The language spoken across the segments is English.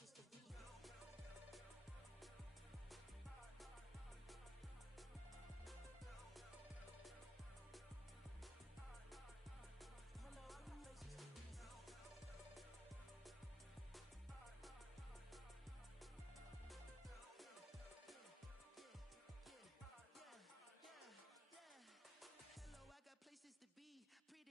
places to be.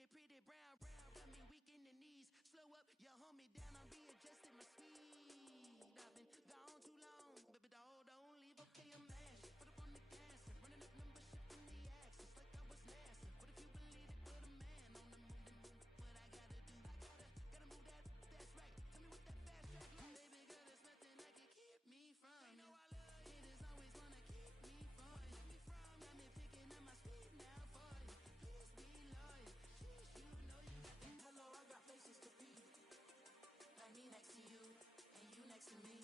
Pretty brown, got me weak in the knees. Slow up, you hold me down, I'm readjusting my speed. I've been gone too long, baby doll, don't leave, okay, I'm mashing. Put up on the gas, running up numbers, shifting the axis like I was NASA. What if you believe it, put a man on the moon, then do what I gotta do. I gotta move that's right. Tell me what that fast track like. Baby girl, there's nothing that can keep me from you. Know I love you. Haters always wanna keep me from you. Got me picking up my speed now for you. Please be loyal. You know you got that. Hello, I got places to be. Like me next to you, and you next to me.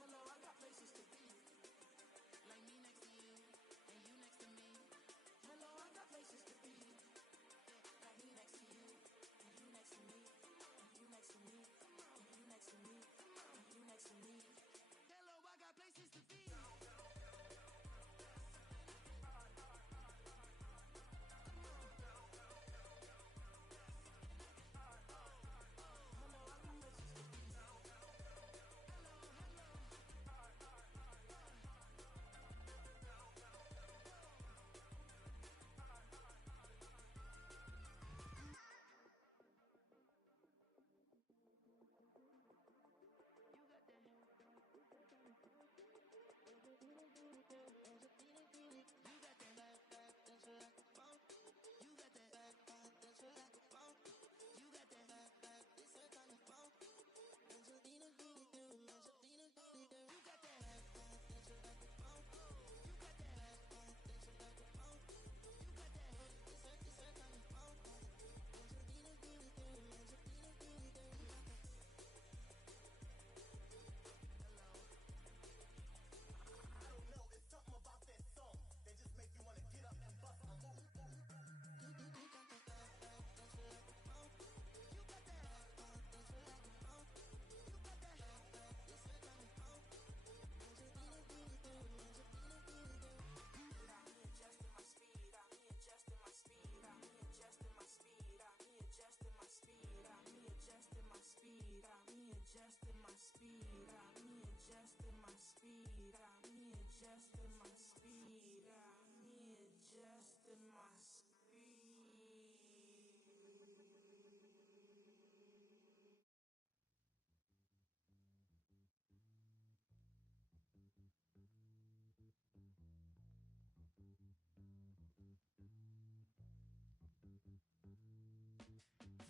Hello, I got places to be. Like me next to you, and you next to me. Hello, I got places to be. Like me next to you, and you next to me. And you next to me, and you next to me. And you next to me. Hello, I got places to be. Adjusting my speed, got me adjusting my speed, got me adjusting my speed, got me adjusting my speed.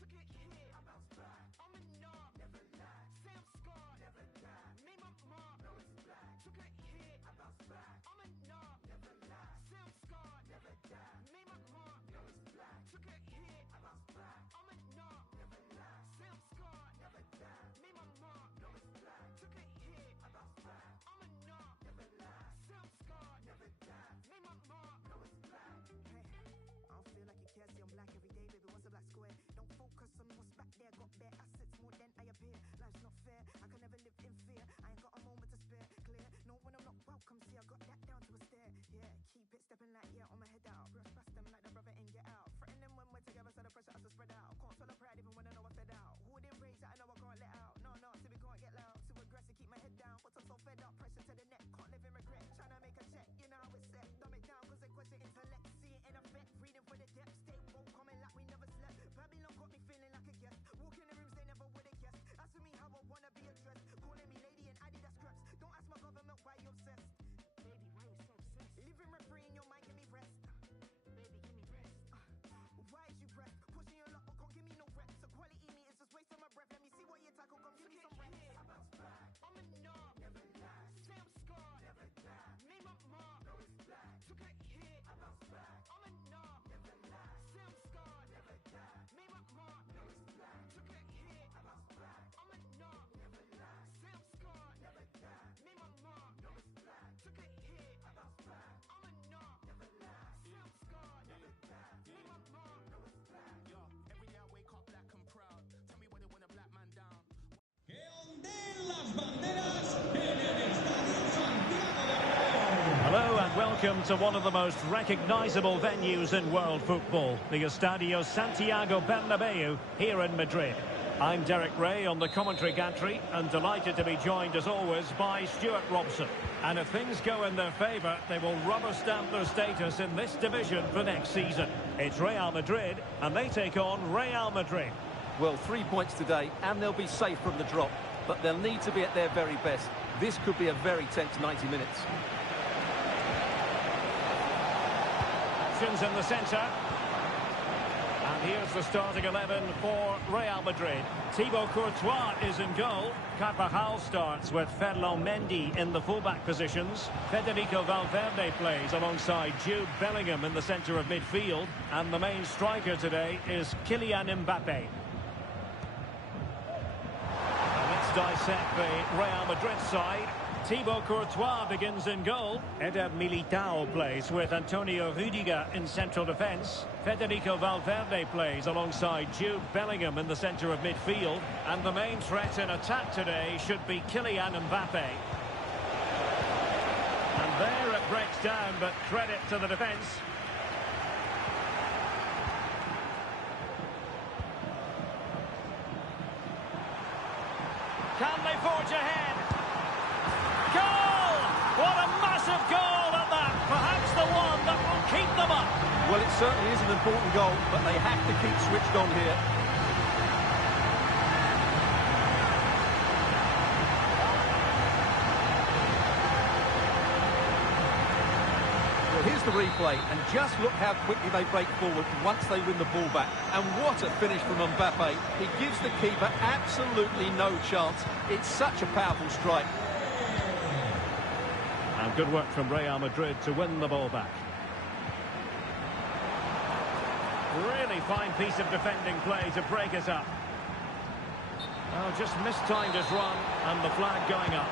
Took a hit, I bounced back. I'm a knob, never lie. Say I'm scarred, never die. Made my mark, no it's black. Took a hit, I bounced back. I'm a knob, never lie. Say I'm scarred, never die. Made my mark, no it's black. Took a hit, I bounced back. I'm a knob, never lie. Say I'm scarred, never die. Made my mark, no it's black. Took a hit, I bounced back. I'm a knob, never lie. Say I'm scarred, never die. Made my mark, no it's black. Hey. I don't feel like you care, see I'm black every day, baby, what's a black square? Don't focus on what's back there, got bare assets more than I appear. Life's not fair, I can never live in fear. I ain't got a moment to spare, clear. No, when I'm not welcome, see I got that down to a stare. Yeah, keep it stepping like, yeah, on my head out. Brush past them like the brother and get out. Threaten them when we're together, so the pressure has to spread out. Can't swallow pride even when I know I fed out. Holding rage that I know I can't let out. No, see we can't get loud. Too aggressive, keep my head down, but I'm so fed up. Pressure to the neck, can't live in regret. Tryna make a check, you know how it's set. Dumb it down, cause they question intellect. See it in effect, reading for the depth. Stay woke, coming like we never slept. Babylon got me feeling like a guest. Walk in the rooms they never would have guessed. Asking me how I wanna be addressed. Calling me lady and Adidas scraps. Don't ask my government why you obsessed. Baby, why you so obsessed? Living rent free in your mind, give me rest. welcome to one of the most recognisable venues in world football, the Estadio Santiago Bernabeu here in Madrid. I'm Derek Ray on the commentary gantry and delighted to be joined as always by Stuart Robson. And if things go in their favour, they will rubber stamp their status in this division for next season. It's Real Madrid and they take on Real Madrid. Well, 3 points today and they'll be safe from the drop, but they'll need to be at their very best. This could be a very tense 90 minutes. Actions in the centre. And here's the starting 11 for Real Madrid. Thibaut Courtois is in goal. Carvajal starts with Ferland Mendy in the fullback positions. Federico Valverde plays alongside Jude Bellingham in the centre of midfield. And the main striker today is Kylian Mbappe. Let's dissect the Real Madrid side. Thibaut Courtois begins in goal. Eder Militao plays with Antonio Rudiger in central defence. Federico Valverde plays alongside Jude Bellingham in the centre of midfield. And the main threat in attack today should be Kylian Mbappe. And there it breaks down, but credit to the defence. Can they forge ahead? Goal! What a massive goal at that! Perhaps the one that will keep them up. Well, it certainly is an important goal, but they have to keep switched on here. Well, here's the replay, and just look how quickly they break forward once they win the ball back. And what a finish from Mbappe. He gives the keeper absolutely no chance. It's such a powerful strike. And good work from Real Madrid to win the ball back. Really fine piece of defending play to break us up. Oh, just mistimed his run and the flag going up.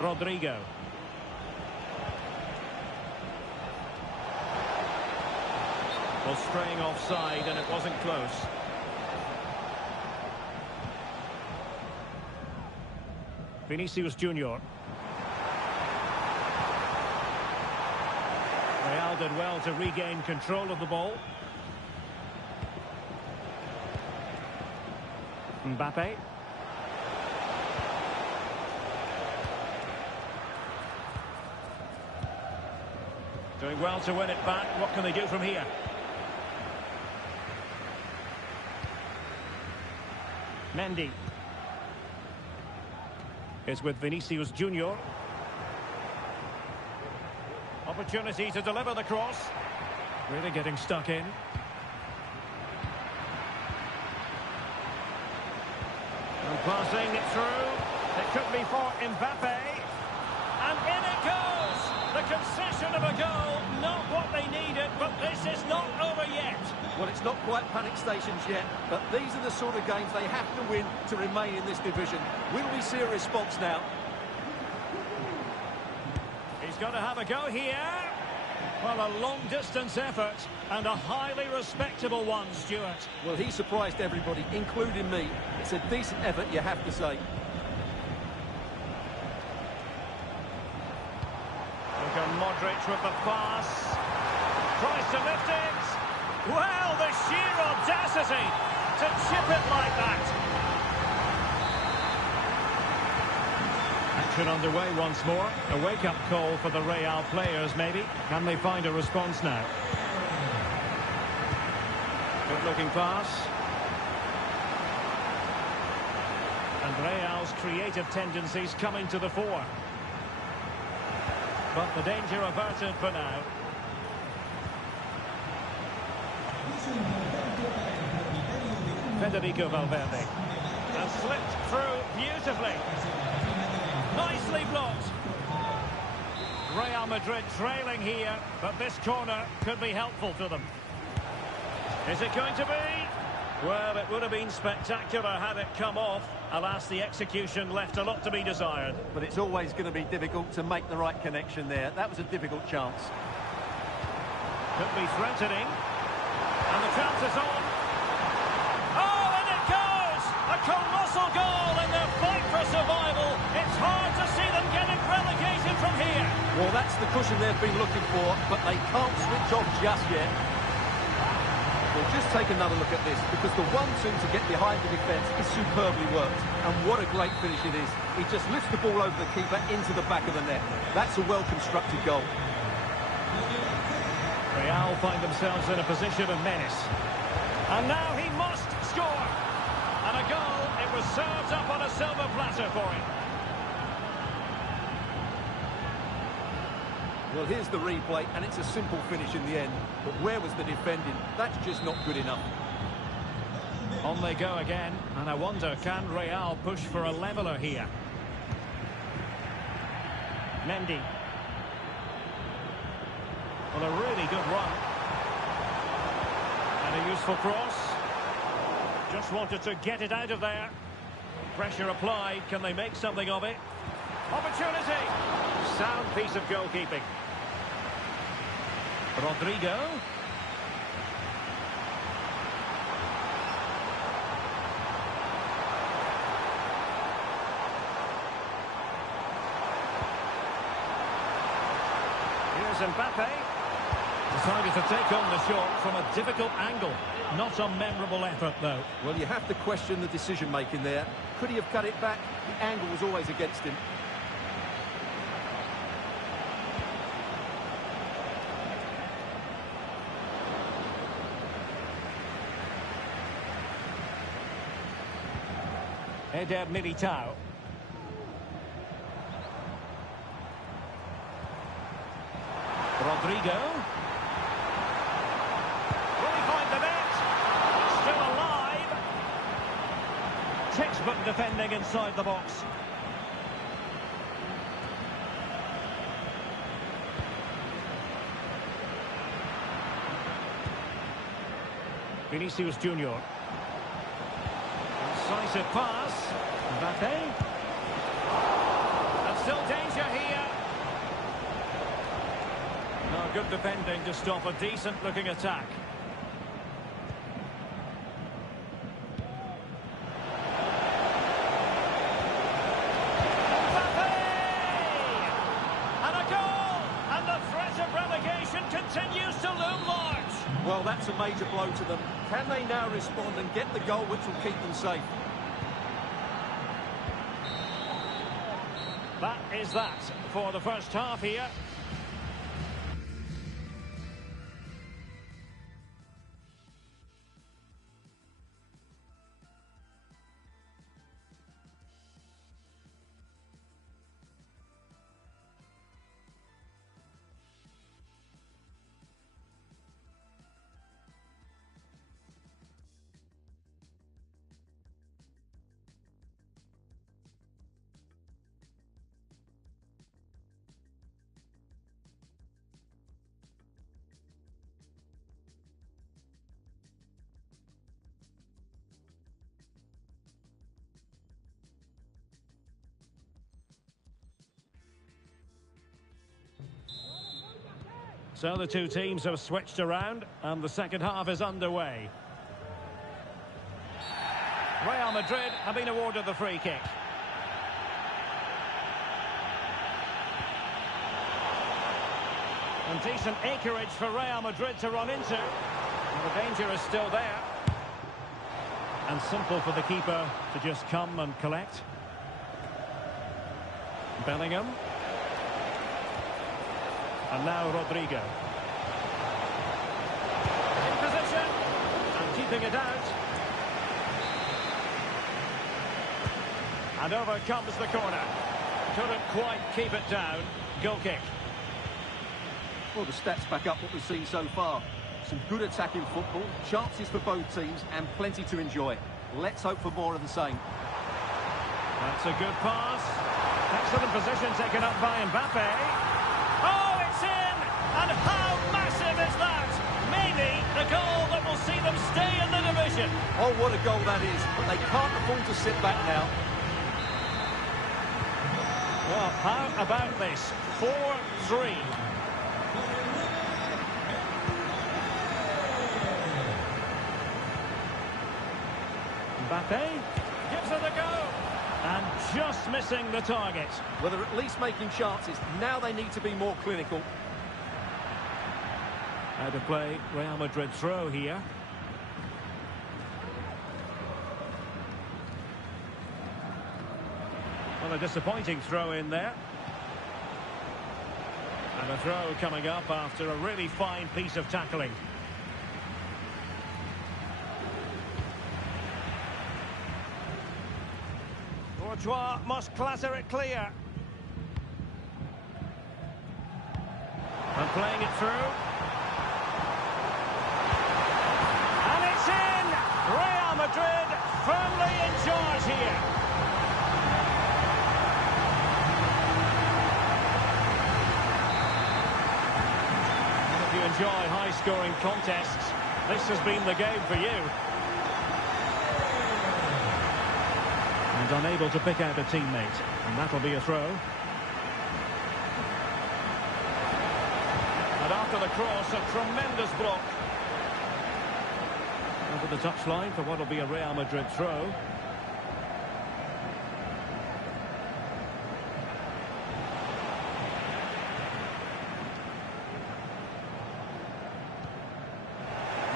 Rodrigo. Well, straying offside and it wasn't close. Vinicius Junior. Real did well to regain control of the ball. Mbappe. Doing well to win it back. What can they do from here? Mendy. Is with Vinicius Junior. Opportunity to deliver the cross. Really getting stuck in. And passing it through. It could be for Mbappe. And in it goes! The concession of a goal. Not what they needed, but this is not over yet. Well, it's not quite panic stations yet, but these are the sort of games they have to win to remain in this division. Will we see a response now? He's got to have a go here. Well, a long-distance effort and a highly respectable one, Stuart. Well, he surprised everybody, including me. It's a decent effort, you have to say. Look at Modric with the pass. Tries to lift it. Well, the sheer audacity to chip it like that. Action underway once more. A wake-up call for the Real players, maybe. Can they find a response now? Good-looking pass. And Real's creative tendencies coming to the fore. But the danger averted for now. Federico Valverde has slipped through beautifully. Nicely blocked. Real Madrid trailing here, but this corner could be helpful to them. Is it going to be? Well, it would have been spectacular had it come off. Alas, the execution left a lot to be desired. But it's always going to be difficult to make the right connection there. That was a difficult chance. Could be threatening. And the chance is on. Oh, and it goes! A colossal goal in their fight for for survival. It's hard to see them getting relegation from here. Well, that's the cushion they've been looking for, but they can't switch off just yet. Well, just take another look at this, because the 1-2 to get behind the defence is superbly worked. And what a great finish it is. He just lifts the ball over the keeper into the back of the net. That's a well-constructed goal. Real find themselves in a position of menace. And now he must score. And a goal, it was served up on a silver platter for him. Well, here's the replay, and it's a simple finish in the end. But where was the defending? That's just not good enough. On they go again, and I wonder, can Real push for a leveller here? Mendy. Well, a really good run. And a useful cross. Just wanted to get it out of there. Pressure applied. Can they make something of it? Opportunity. Sound piece of goalkeeping. Rodrigo. Here's Mbappe. Decided to take on the shot from a difficult angle. Not a memorable effort, though. Well, you have to question the decision-making there. Could he have cut it back? The angle was always against him. Eder Militao. Rodrigo. Will he find the net? Still alive. Textbook defending inside the box. Vinicius Junior. Decisive pass. Mbappe. And still danger here. No, good defending to stop a decent-looking attack. Mbappe! And a goal! And the threat of relegation continues to loom large. Well, that's a major blow to them. Can they now respond and get the goal which will keep them safe? That is that for the first half here. So the two teams have switched around and the second half is underway. Real Madrid have been awarded the free kick. And decent acreage for Real Madrid to run into. And the danger is still there. And simple for the keeper to just come and collect. Bellingham. And now Rodrigo. In position. And keeping it out. And over comes the corner. Couldn't quite keep it down. Goal kick. Well, the stats back up what we've seen so far. Some good attacking football, chances for both teams, and plenty to enjoy. Let's hope for more of the same. That's a good pass. Excellent position taken up by Mbappe. Oh, it's in! And how massive is that? Maybe the goal that will see them stay in the division. Oh, what a goal that is. But they can't afford to sit back now. Well, how about this? 4-3. Mbappe gives it a go. And just missing the target. Well, they're at least making chances. Now they need to be more clinical. Out of play, Real Madrid throw here. Well, a disappointing throw in there. And a throw coming up after a really fine piece of tackling. Courtois must clatter it clear. And playing it through. And it's in! Real Madrid firmly in charge here. And if you enjoy high-scoring contests, this has been the game for you. And unable to pick out a teammate. And that'll be a throw. And after the cross, a tremendous block. Over the touchline for what will be a Real Madrid throw.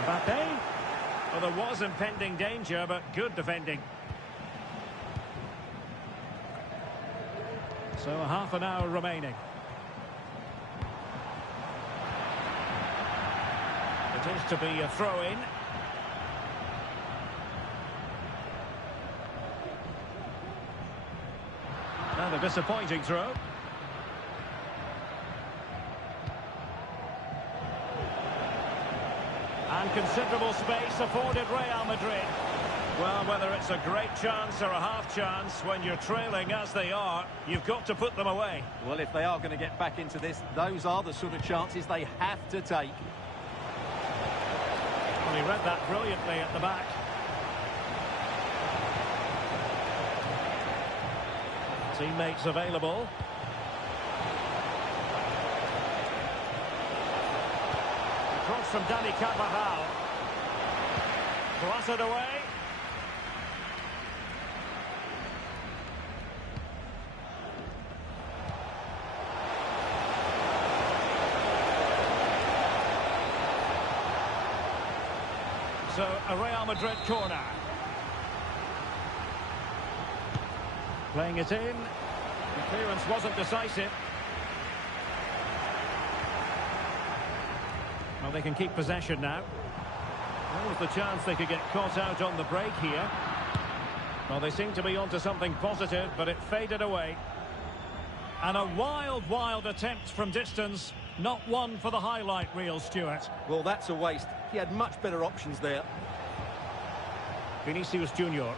Mbappe. Well, there was impending danger, but good defending. So a half an hour remaining. It is to be a throw-in. And a disappointing throw. And considerable space afforded Real Madrid. Well, whether it's a great chance or a half chance, when you're trailing as they are, you've got to put them away. Well, if they are going to get back into this, those are the sort of chances they have to take. Well, he read that brilliantly at the back. Teammates available. Cross from Dani Carvajal. Cross it away. So, a Real Madrid corner. Playing it in. The clearance wasn't decisive. Well, they can keep possession now. There was the chance they could get caught out on the break here. Well, they seem to be onto something positive, but it faded away. And a wild, wild attempt from distance. Not one for the highlight reel, Stuart. Well, that's a waste. He had much better options there. Vinicius Junior.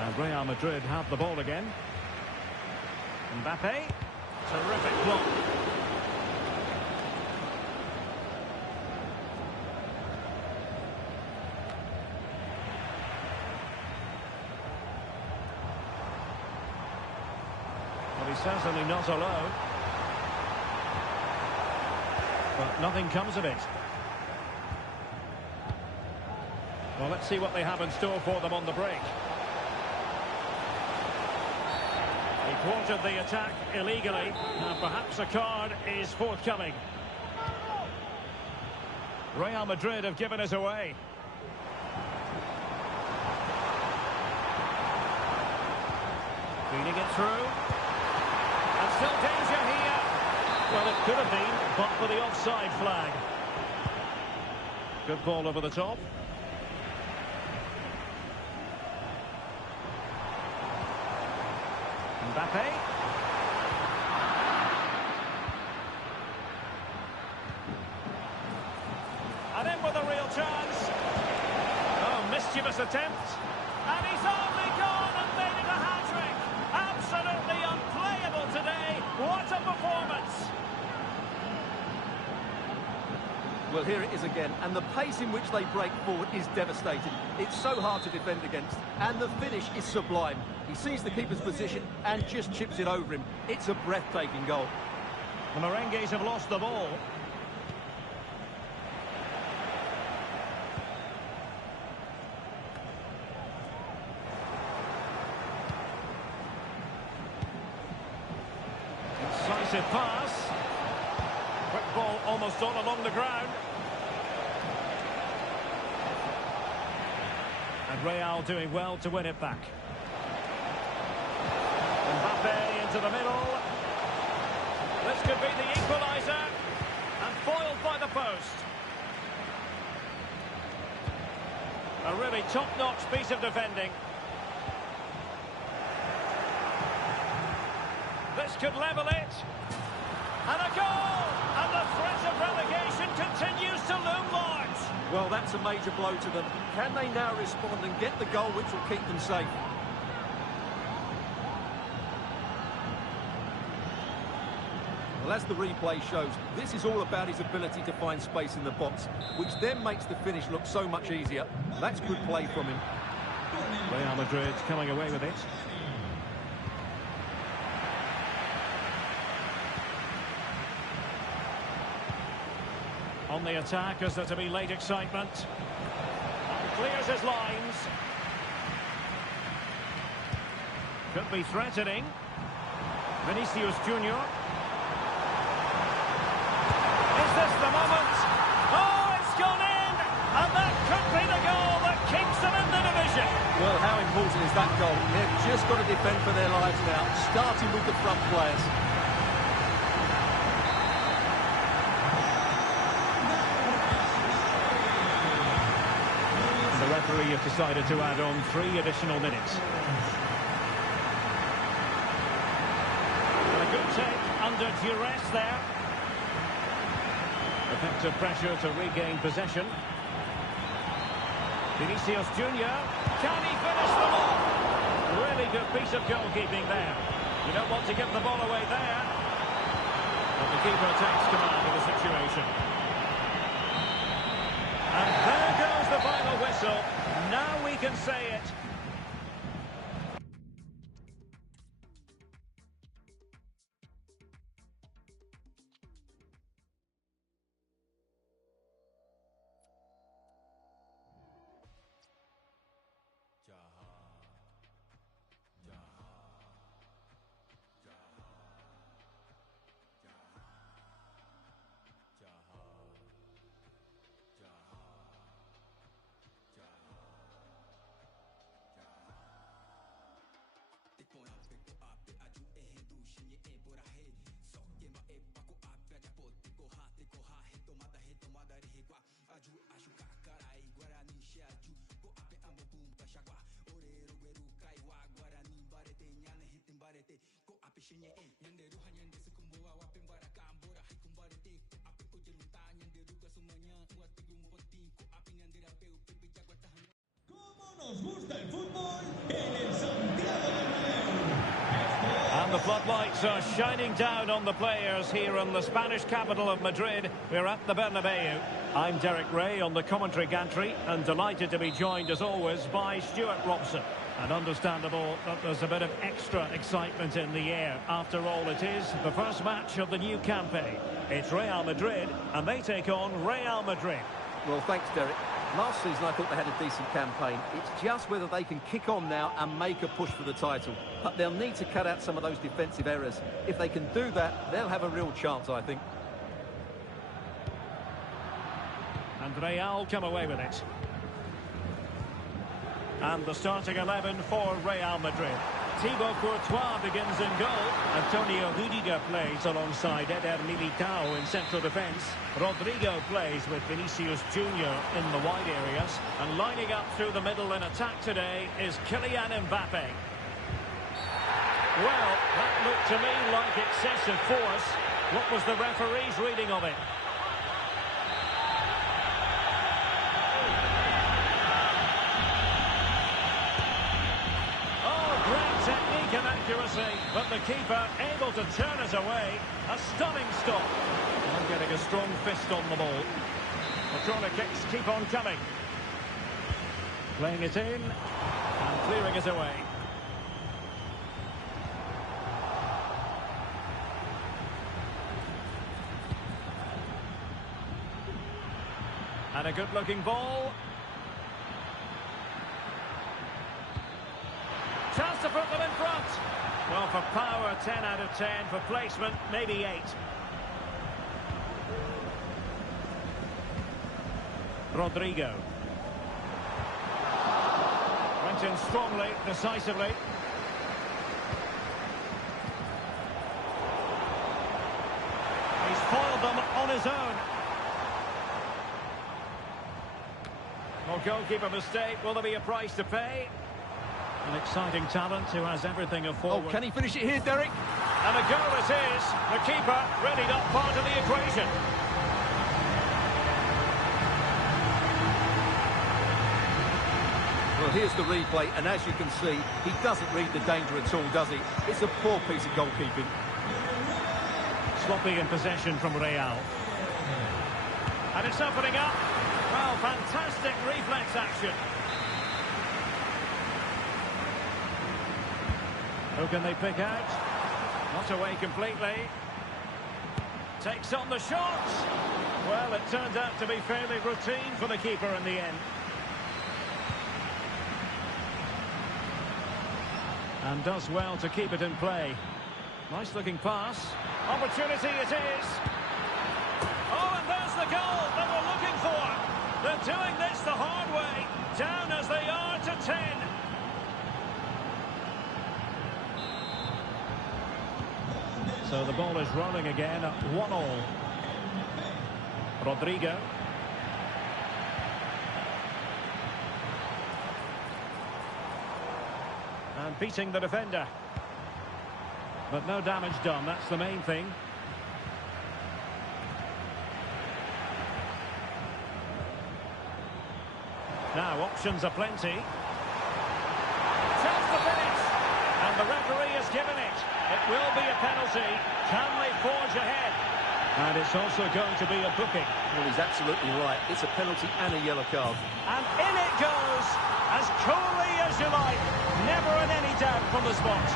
And Real Madrid have the ball again. Mbappe. Terrific block. Well, he's certainly not alone. But nothing comes of it. Well, let's see what they have in store for them on the break. He thwarted the attack illegally, and perhaps a card is forthcoming. Real Madrid have given it away. Feeding it through. And still danger here. Well, it could have been, but for the offside flag. Good ball over the top. Mbappe. And in with a real chance. Oh, mischievous attempt. And he's only gone and made it a hat-trick. Absolutely unplayable today. What a performance. Well, here it is again, and the pace in which they break forward is devastating. It's so hard to defend against, and the finish is sublime. He sees the keeper's position and just chips it over him. It's a breathtaking goal. The Merengues have lost the ball. pass. Quick ball almost all along the ground. And Real doing well to win it back. Mbappe into the middle. This could be the equaliser. And foiled by the post. A really top-notch piece of defending. This could level it. And a goal! And the threat of relegation continues to loom large. Well, that's a major blow to them. Can they now respond and get the goal which will keep them safe? Well, as the replay shows, this is all about his ability to find space in the box, which then makes the finish look so much easier. That's good play from him. Real Madrid coming away with it. On the attack, is there to be late excitement? And clears his lines. Could be threatening. Vinicius Junior. Is this the moment? Oh, it's gone in! And that could be the goal that keeps them in the division. Well, how important is that goal? They've just got to defend for their lives now, starting with the front players. The referee has decided to add on 3 additional minutes. And a good take under duress there. Effective pressure to regain possession. Vinicius Junior. Can he finish them off? Really good piece of goalkeeping there. You don't want to give the ball away there. But the keeper takes command of the situation. And there goes the final whistle. Now we can say it. And the floodlights are shining down on the players here in the Spanish capital of Madrid. We're at the Bernabeu. I'm Derek Ray on the commentary gantry and delighted to be joined as always by Stuart Robson. And understandable that there's a bit of extra excitement in the air. After all, it is the first match of the new campaign. It's Real Madrid and they take on Real Madrid. Well, thanks, Derek. Last season I thought they had a decent campaign. It's just whether they can kick on now and make a push for the title. But they'll need to cut out some of those defensive errors. If they can do that, they'll have a real chance, I think. And Real come away with it. And the starting 11 for Real Madrid. Thibaut Courtois begins in goal. Antonio Rudiger plays alongside Eder Militao in central defence. Rodrigo plays with Vinicius Junior in the wide areas. And lining up through the middle in attack today is Kylian Mbappe. Well, that looked to me like excessive force. What was the referee's reading of it? And accuracy, but the keeper able to turn us away. A stunning stop. And getting a strong fist on the ball. The corner kicks keep on coming. Playing it in and clearing it away. And a good-looking ball. Chance to put them in front. Well, for power, 10 out of 10. For placement, maybe 8. Rodrigo. Went in strongly, decisively. He's foiled them on his own. Well, goalkeeper mistake. Will there be a price to pay? An exciting talent who has everything of forward. Oh, can he finish it here, Derek? And a goal it is. The keeper really not part of the equation. Well, here's the replay, and as you can see, he doesn't read the danger at all, does he? It's a poor piece of goalkeeping. Sloppy in possession from Real. And it's opening up. Well, fantastic reflex action. Who can they pick out? Not away completely. Takes on the shot. Well, it turned out to be fairly routine for the keeper in the end. And does well to keep it in play. Nice looking pass. Opportunity it is. Oh, and there's the goal they were looking for. They're doing this the hard way. Down as they are to 10. So the ball is rolling again at 1-1. Rodrigo. And beating the defender. But no damage done, that's the main thing. Now options are plenty. Chance to finish. And the referee has given it. It will be a penalty. Can they forge ahead? And it's also going to be a booking. Well, he's absolutely right. It's a penalty and a yellow card. And in it goes, as coolly as you like. Never in any doubt from the spot.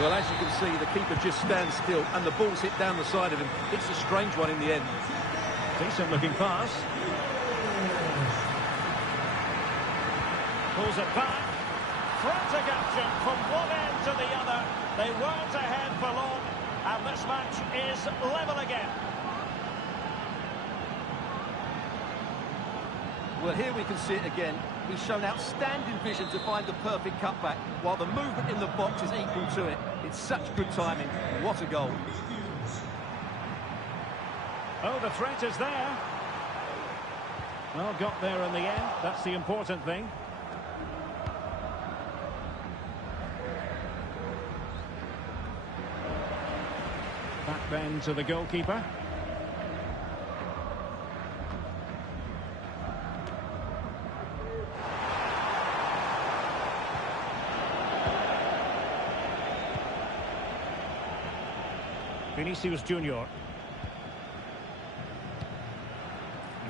Well, as you can see, the keeper just stands still and the ball's hit down the side of him. It's a strange one in the end. Decent looking pass. Pulls it back. Frantic action from one end to the other. They weren't ahead for long, and this match is level again. Well, here we can see it again. He's shown outstanding vision to find the perfect cutback, while the movement in the box is equal to it. It's such good timing. What a goal. Oh, the threat is there. Well, got there in the end. That's the important thing. Back then to the goalkeeper. Vinicius Junior.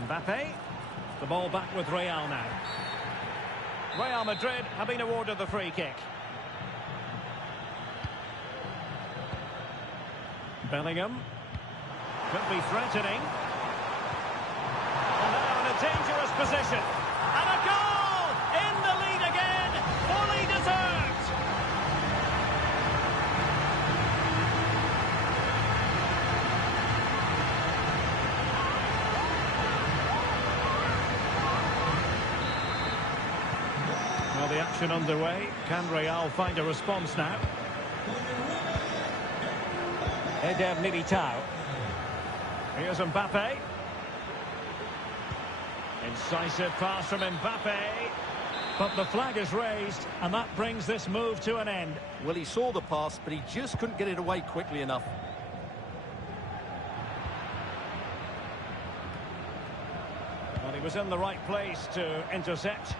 Mbappe. The ball back with Real now. Real Madrid have been awarded the free kick. Bellingham. Could be threatening. And now in a dangerous position. And a goal! In the lead again! Fully deserved! Well, the action underway. Can Real find a response now? Eder Militao. Here's Mbappe. Incisive pass from Mbappe. But the flag is raised, and that brings this move to an end. Well, he saw the pass, but he just couldn't get it away quickly enough. Well, he was in the right place to intercept.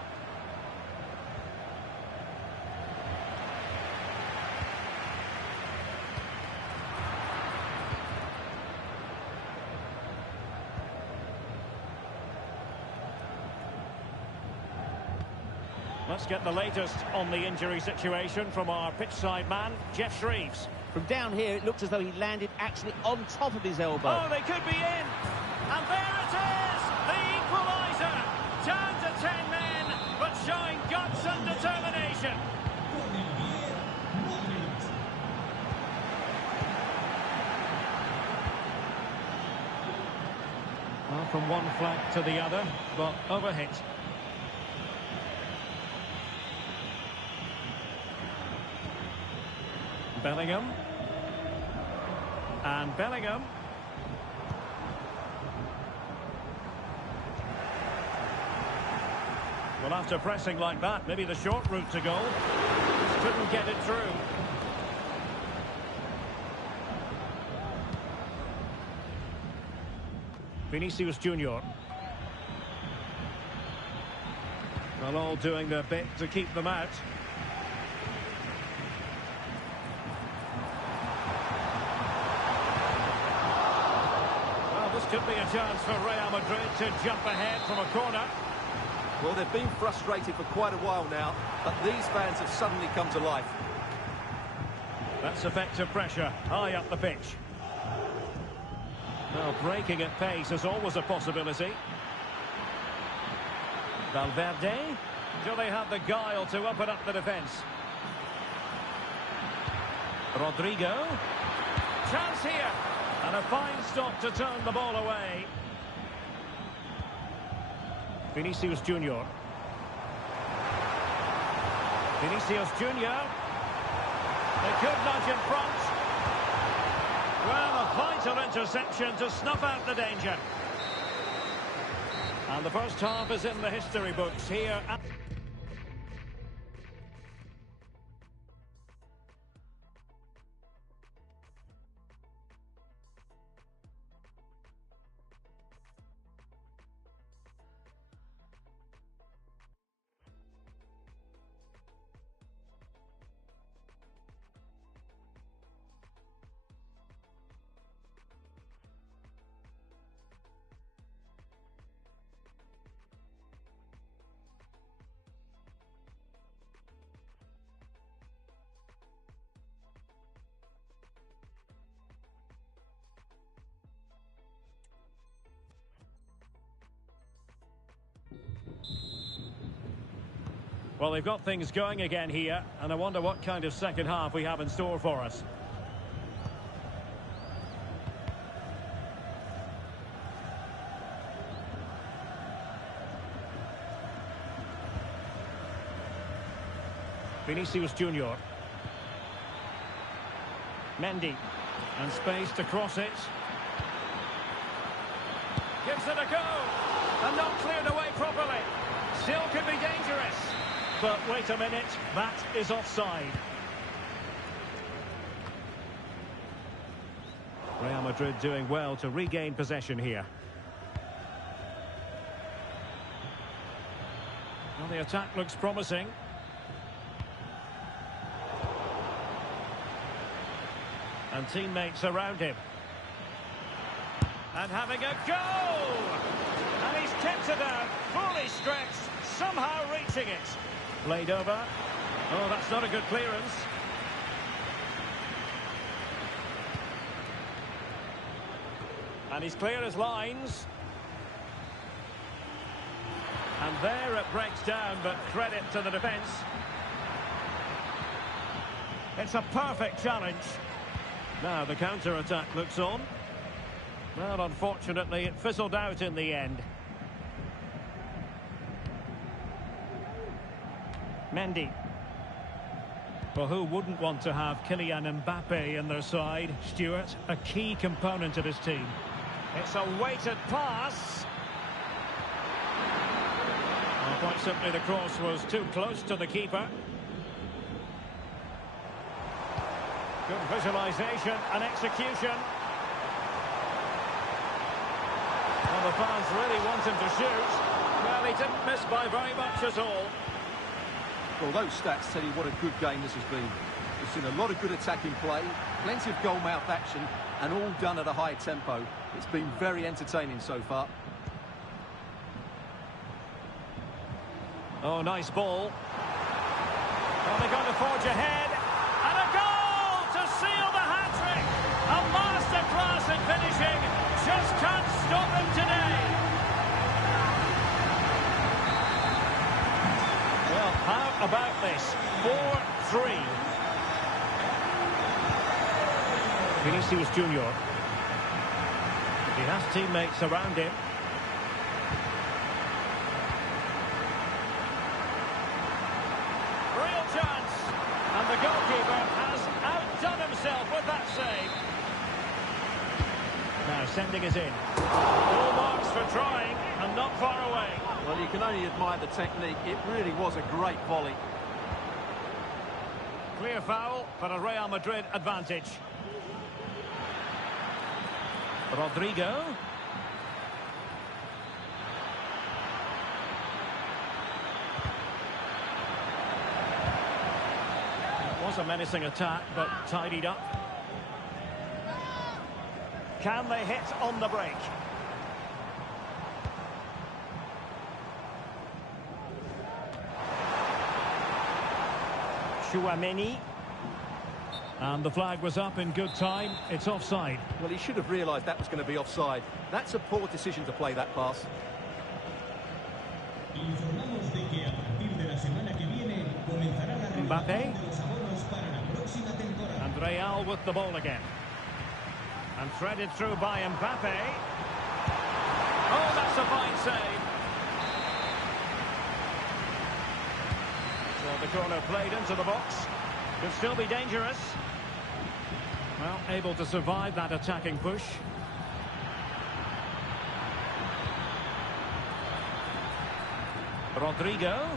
Let's get the latest on the injury situation from our pitchside man, Jeff Shreves. From down here, it looks as though he landed actually on top of his elbow. Oh, they could be in. And there it is, the equaliser. Down to 10 men, but showing guts and determination. Well, from one flank to the other, but overhit. Bellingham. And Bellingham. Well, after pressing like that, maybe the short route to goal. Just couldn't get it through. Vinicius Junior. Well, all doing their bit to keep them out. Well, this could be a chance for Real Madrid to jump ahead from a corner. Well, they've been frustrated for quite a while now, but these fans have suddenly come to life. That's effective pressure, high up the pitch. Well, breaking at pace is always a possibility. Valverde. Do they have the guile to open up the defence? Rodrigo. Chance here. And a fine stop to turn the ball away. Vinicius Junior. Vinicius Junior. They could nudge in front. Well, a vital interception to snuff out the danger. And the first half is in the history books here. Well, they've got things going again here, and I wonder what kind of second half we have in store for us. Vinicius Junior. Mendy. And space to cross it. Gives it a go. And not cleared away properly. Still could be dangerous. But wait a minute, that is offside. Real Madrid doing well to regain possession here. Well, the attack looks promising. And teammates around him. And having a go! And he's kept it out, fully stretched, somehow reaching it. Played over. Oh, that's not a good clearance. And he's clear as lines. And there it breaks down, but credit to the defence. It's a perfect challenge. Now the counter-attack looks on. Well, unfortunately, it fizzled out in the end. Mendy. Well, who wouldn't want to have Kylian Mbappe in their side? Stuart, a key component of his team. It's a weighted pass. Well, quite simply, the cross was too close to the keeper. Good visualisation and execution. Well, the fans really want him to shoot. Well, he didn't miss by very much at all. Well, those stats tell you what a good game this has been. We've seen a lot of good attacking play, plenty of goal-mouth action, and all done at a high tempo. It's been very entertaining so far. Oh, nice ball. Well, they're going to forge ahead. And a goal to seal the hat-trick. A masterclass in finishing. Just can't stop him today. Well, how about this? 4-3. Vinicius Junior. He has teammates around him. Real chance. And the goalkeeper has outdone himself with that save. Now sending it in. Full marks for trying and not far away. Well, you can only admire the technique. It really was a great volley. Clear foul for a Real Madrid advantage. Rodrigo. It was a menacing attack, but tidied up. Can they hit on the break? Chouameni. And the flag was up in good time. It's offside. Well, he should have realised that was going to be offside. That's a poor decision to play that pass. Mbappe. And Real with the ball again. And threaded through by Mbappe. Oh, that's a fine save. So the corner played into the box. Could still be dangerous. Well, able to survive that attacking push. Rodrigo.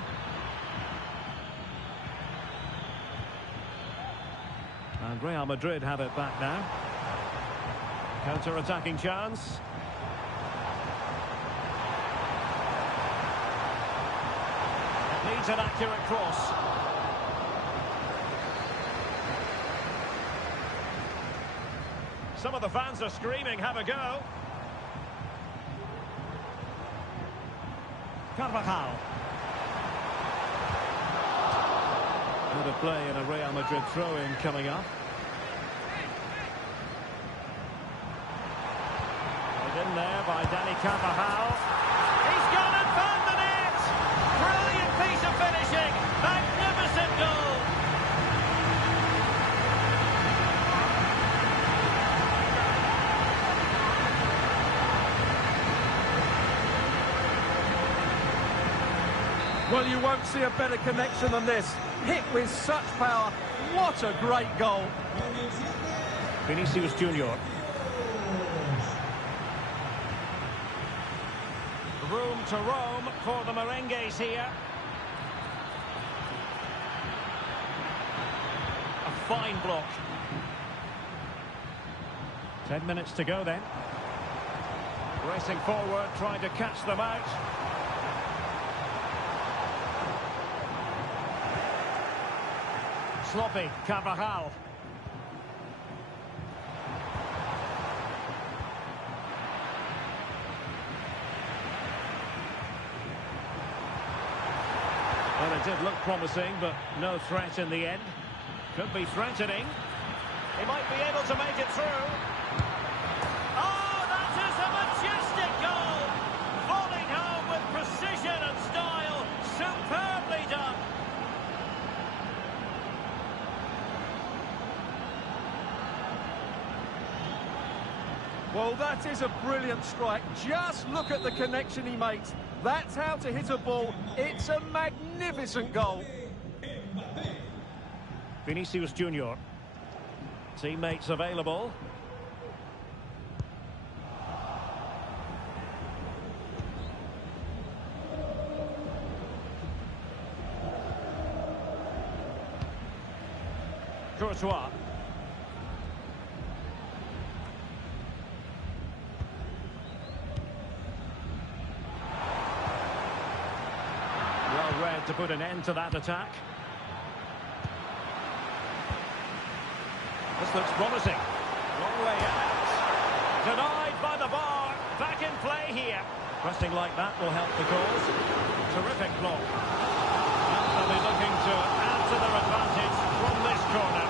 And Real Madrid have it back now. Counter-attacking chance. It needs an accurate cross. Some of the fans are screaming, have a go. Carvajal. Out of play and a Real Madrid throw-in coming up. Put in there by Dani Carvajal. He's gone and found the net! Brilliant piece of finishing! Magnificent goal! Well, you won't see a better connection than this. Hit with such power. What a great goal. Vinicius Junior. Room to roam for the merengues here. A fine block. 10 minutes to go then. Racing forward, trying to catch them out. Sloppy, Carvajal. Well, it did look promising, but no threat in the end. Could be threatening. He might be able to make it through. Oh, that is a majestic goal! Volleyed home with precision and style. Superbly done. Well, that is a brilliant strike. Just look at the connection he makes. That's how to hit a ball. It's a magnificent goal. Vinicius Junior. Teammates available. Courtois. Well read to put an end to that attack. This looks promising. Long way out. Denied by the bar. Back in play here. Pressing like that will help the cause. Terrific block. And they'll be looking to add to their advantage from this corner.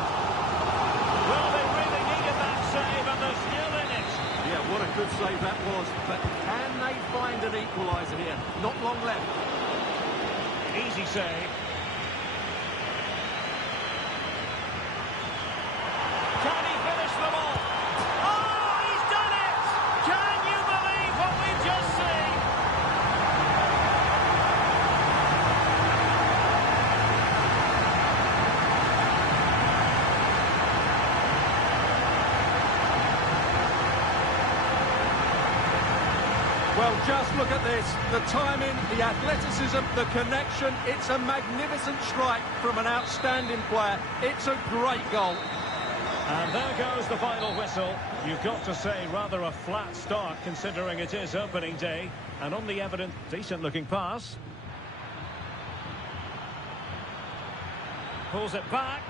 Well, they really needed that save and they're still in it. Yeah, what a good good save that was, but can they find an equaliser here? Not long left. Easy save. Can he finish them all? Oh, he's done it! Can you believe what we've just seen? Well, just look at this. The timing, the athleticism, the connection. It's a magnificent strike from an outstanding player. It's a great goal. And there goes the final whistle. You've got to say, rather a flat start considering it is opening day. And on the evident, decent-looking pass. Pulls it back.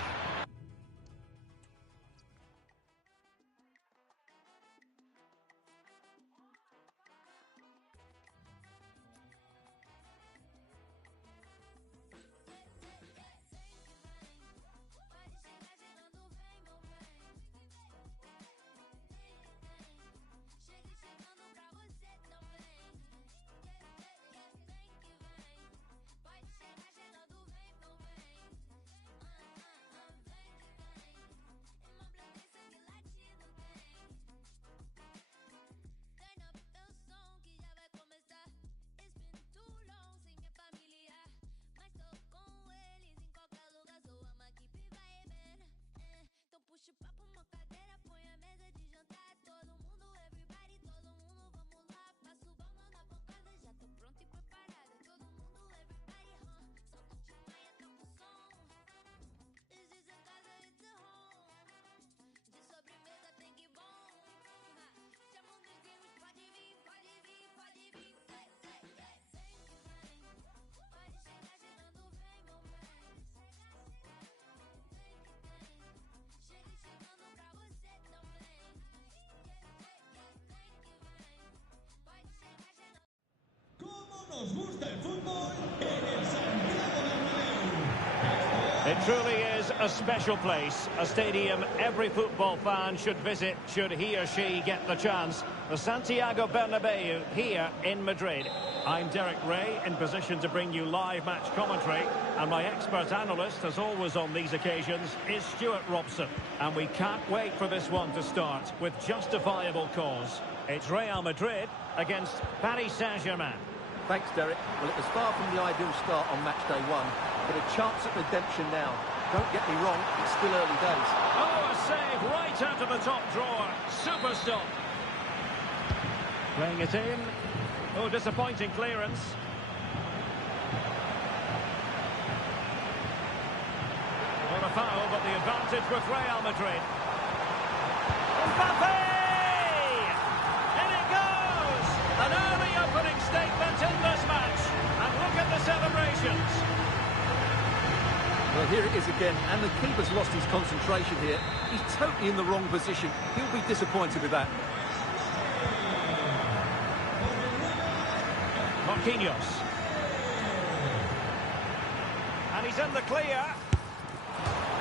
Nos gusta el fútbol en el Santiago Bernabéu. It truly is a special place, a stadium every football fan should visit should he or she get the chance. The Santiago Bernabéu here in Madrid. I'm Derek Ray, in position to bring you live match commentary, and my expert analyst, as always on these occasions, is Stuart Robson. And we can't wait for this one to start with justifiable cause. It's Real Madrid against Paris Saint-Germain. Thanks, Derek. Well, it was far from the ideal start on match day one, but a chance at redemption now. Don't get me wrong, it's still early days. Oh, a save right out of the top drawer. Super stop. Playing it in. Oh, disappointing clearance. Not a foul, but the advantage with Real Madrid. Mbappe! In it goes! An early opening statement in this match. And look at the celebrations. Well, here it is again, and the keeper's lost his concentration here. He's totally in the wrong position. He'll be disappointed with that. Marquinhos. And he's in the clear.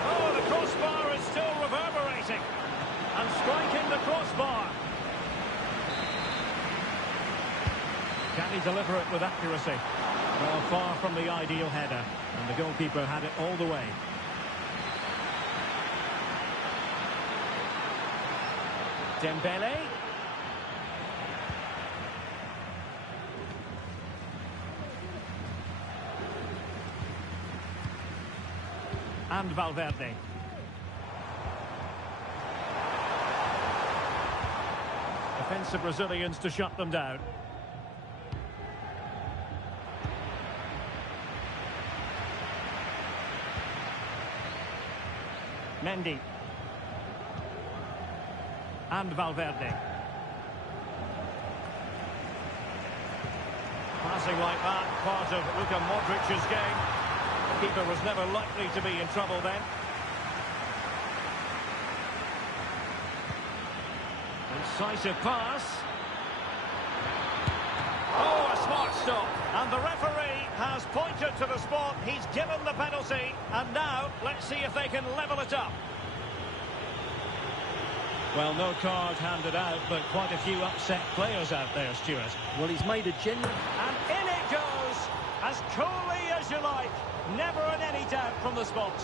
Oh, the crossbar is still reverberating. And striking the crossbar. Can he deliver it with accuracy? Well, far from the ideal header. And the goalkeeper had it all the way. Dembele. And Valverde. Defensive Brazilians to shut them down. Mendy. And Valverde. Passing like that, part of Luka Modric's game. The keeper was never likely to be in trouble then. Incisive pass. Oh, a smart stop. And the referee has pointed to the spot. He's given the penalty. And now, let's see if they can level it up. Well, no card handed out, but quite a few upset players out there, Stuart. Well, he's made a genuine... And in it goes, as coolly as you like. Never in any doubt from the spot.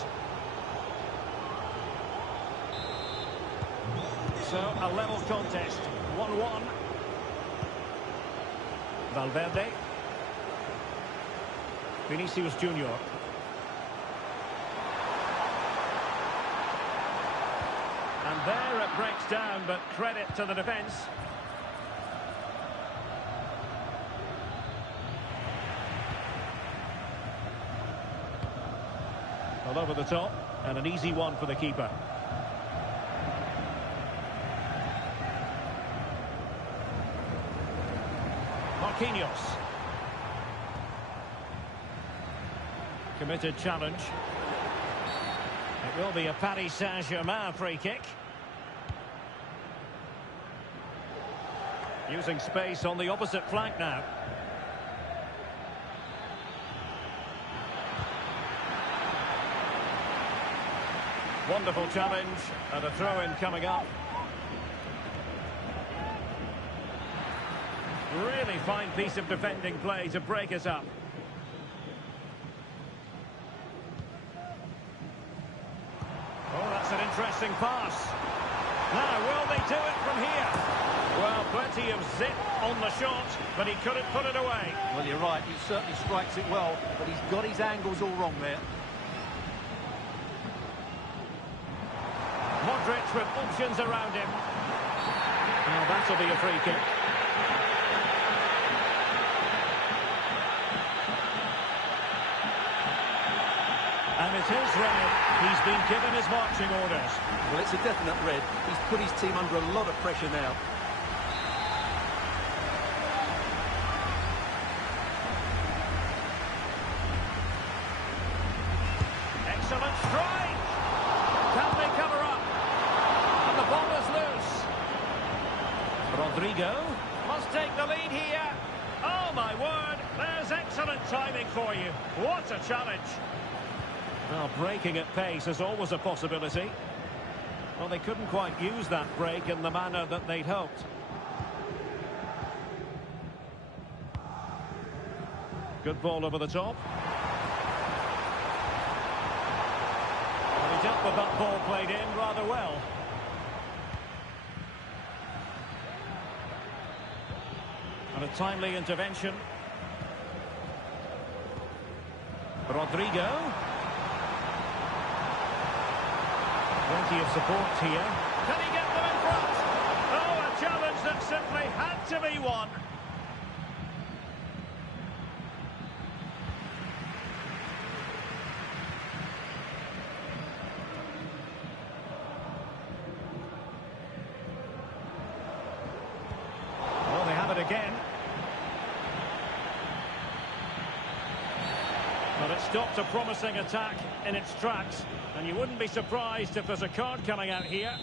So, a level contest, 1-1. Valverde. Vinicius Junior. And there it breaks down, but credit to the defence. Well, over the top, and an easy one for the keeper. Marquinhos. Committed challenge. It will be a Paris Saint-Germain free kick. Using space on the opposite flank now. Wonderful challenge, and a throw-in coming up. Really fine piece of defending play to break us up. Oh, that's an interesting pass. Now, will they do it from here? Well, plenty of zip on the shot, but he couldn't put it away. Well, you're right, he certainly strikes it well, but he's got his angles all wrong there. Modric with options around him. Now, that'll be a free kick. And it is red. He's been given his marching orders. Well, it's a definite red. He's put his team under a lot of pressure now. Excellent strike. Can they cover up? And the ball is loose. Rodrigo must take the lead here. Oh, my word. There's excellent timing for you. What a challenge. Well, breaking at pace is always a possibility. Well, they couldn't quite use that break in the manner that they'd hoped. Good ball over the top. Well, he dealt with that ball played in rather well. And a timely intervention. Rodrigo. Plenty of support here. Can he get them in front? Oh, a challenge that simply had to be won. Well, they have it again. But it stopped a promising attack in its tracks. And you wouldn't be surprised if there's a card coming out here.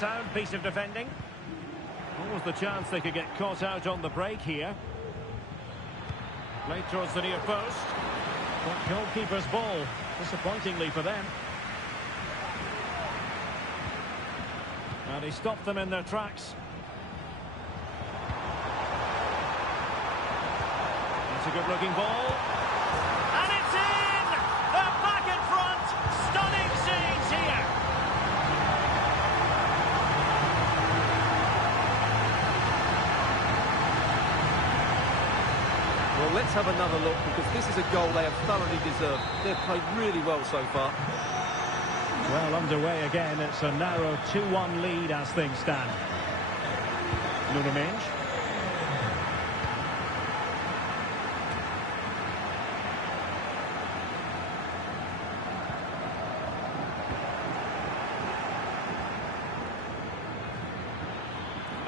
Sound piece of defending. What was the chance they could get caught out on the break here? Played towards the near post. But goalkeeper's ball, disappointingly for them. And he stopped them in their tracks. It's a good-looking ball. And it's in! They're back in front! Stunning scenes here! Well, let's have another look, because this is a goal they have thoroughly deserved. They've played really well so far. Well, underway again. It's a narrow 2-1 lead as things stand. Nuno Mendes.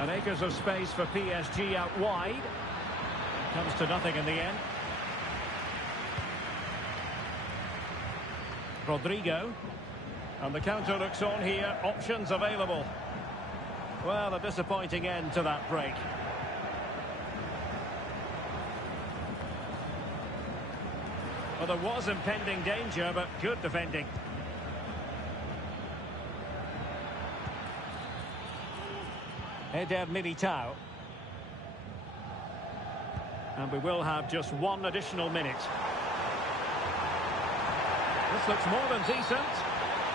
And acres of space for PSG out wide. Comes to nothing in the end. Rodrigo. And the counter looks on here. Options available. Well, a disappointing end to that break. Well, there was impending danger, but good defending. Eder Militao. And we will have just one additional minute. This looks more than decent.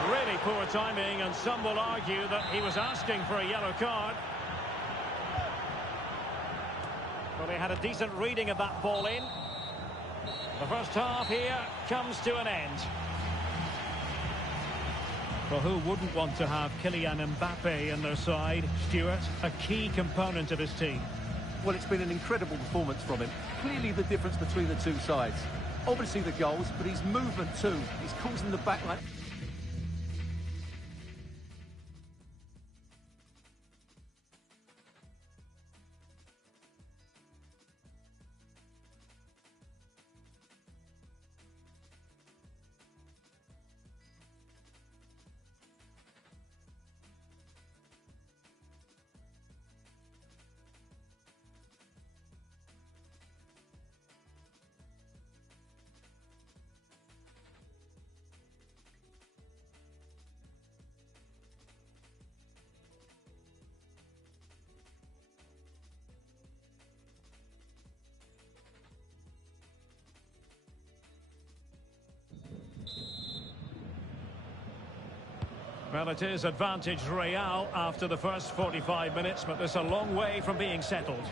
Really poor timing, and some will argue that he was asking for a yellow card. Well, he had a decent reading of that ball in. The first half here comes to an end. Well, who wouldn't want to have Kylian Mbappe in their side, Stuart? A key component of his team. Well, it's been an incredible performance from him. Clearly the difference between the two sides. Obviously the goals, but his movement too. He's causing the backline. Well, it is advantage Real after the first 45 minutes, but there's a long way from being settled.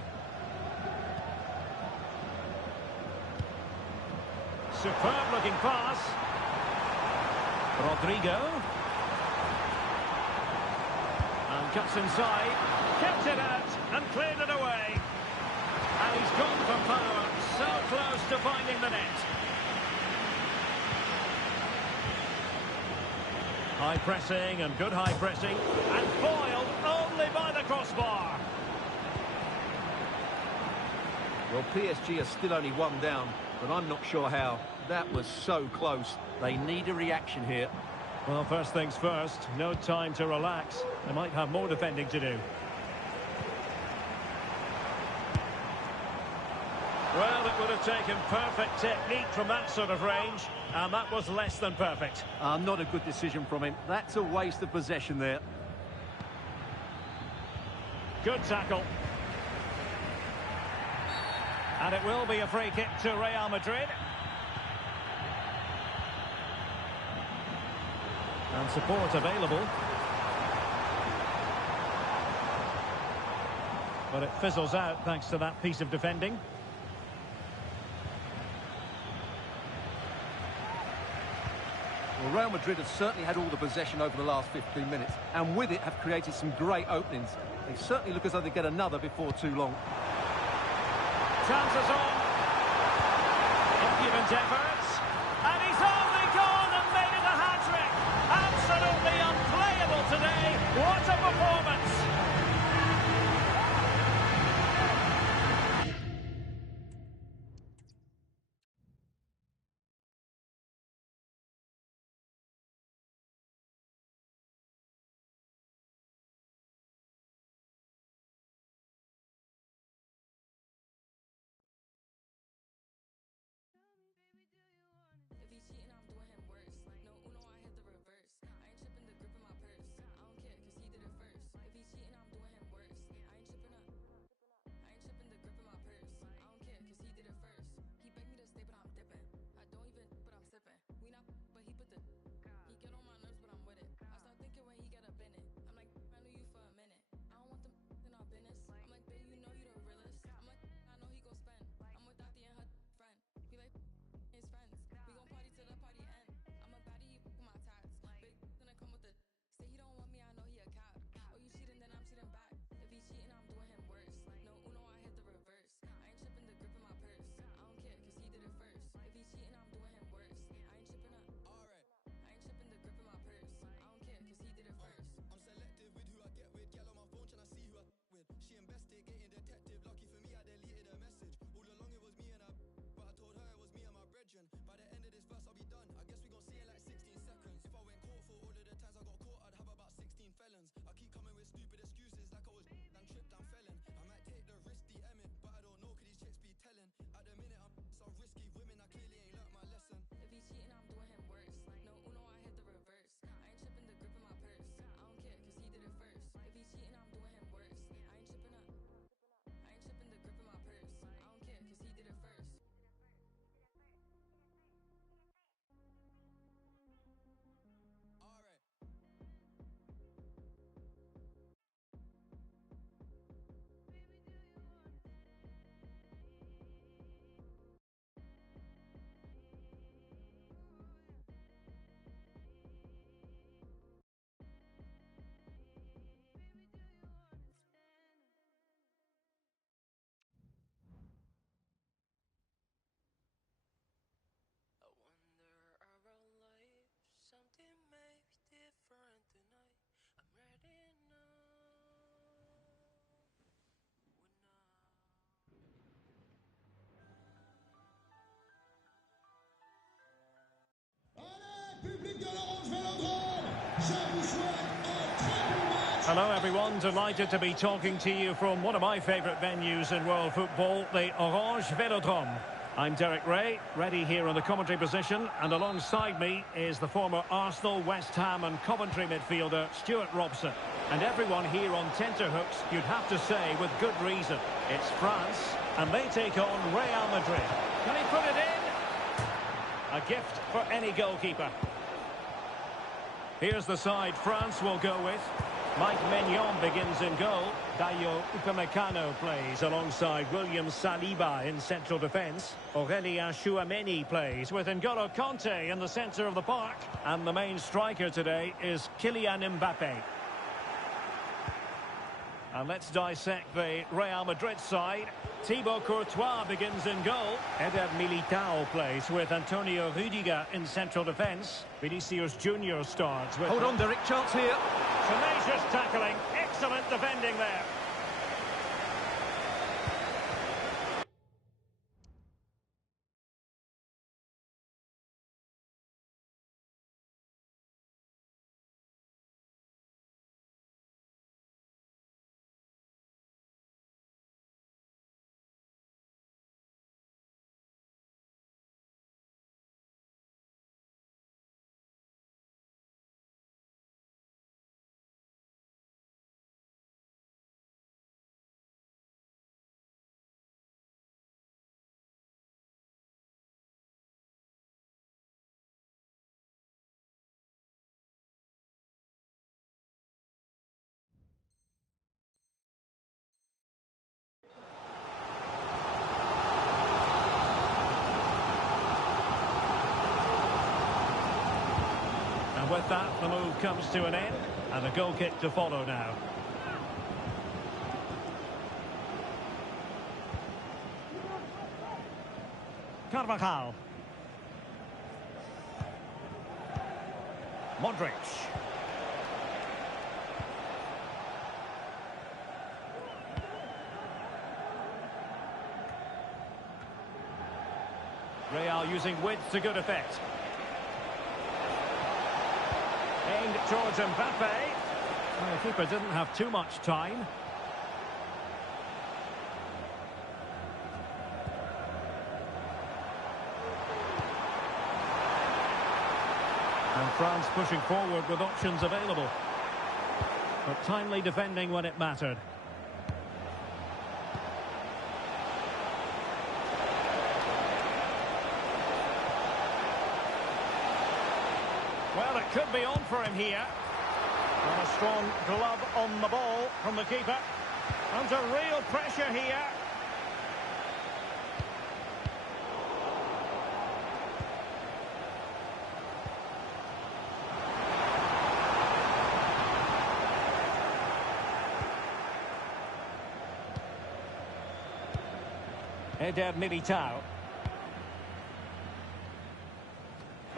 Superb looking pass. Rodrigo. And cuts inside. Kept it out and cleared it away. And he's gone for power. So close to finding the net. High pressing and good high pressing, and foiled only by the crossbar. Well, PSG are still only one down, but I'm not sure how. That was so close. They need a reaction here. Well, first things first, no time to relax. They might have more defending to do. Well, it would have taken perfect technique from that sort of range, and that was less than perfect. Not a good decision from him. That's a waste of possession there. Good tackle. And it will be a free kick to Real Madrid. And support available. But it fizzles out thanks to that piece of defending. Well, Real Madrid have certainly had all the possession over the last 15 minutes, and with it have created some great openings. They certainly look as though they get another before too long. Chances on. Impudent efforts. And he's only gone and made it a hat-trick. Absolutely unplayable today. What a performance. By the end of this verse, I'll be done. I guess we gon' see it like 16 seconds. If I went court for all of the times I got caught, I'd have about 16 felons. I keep coming with stupid excuses like I was and tripped and felon. I might take the risky Emmett, but I don't know could these chicks be telling. At the minute I'm so risky women, I clearly ain't learnt my lesson. Hello everyone, delighted to be talking to you from one of my favourite venues in world football, the Orange Velodrome. I'm Derek Ray, ready here in the commentary position, and alongside me is the former Arsenal, West Ham and Coventry midfielder Stuart Robson. And everyone here on tenterhooks, you'd have to say with good reason. It's France, and they take on Real Madrid. Can he put it in? A gift for any goalkeeper. Here's the side France will go with. Mike Maignan begins in goal. Dayo Upamecano plays alongside William Saliba in central defence. Aurélien Tchouameni plays with N'Golo Kanté in the centre of the park. And the main striker today is Kylian Mbappé. And let's dissect the Real Madrid side. Thibaut Courtois begins in goal. Eder Militao plays with Antonio Rüdiger in central defence. Vinicius Junior starts with... Hold on, Derek, chance here. Tenacious tackling, excellent defending there. And with that, the move comes to an end, and a goal kick to follow now. Carvajal. Modric. Real using width to good effect. Aimed towards Mbappé. Well, the keeper didn't have too much time. And France pushing forward with options available. But timely defending when it mattered. Well, it could be on for him here. And a strong glove on the ball from the keeper. Under real pressure here. Eder Militao.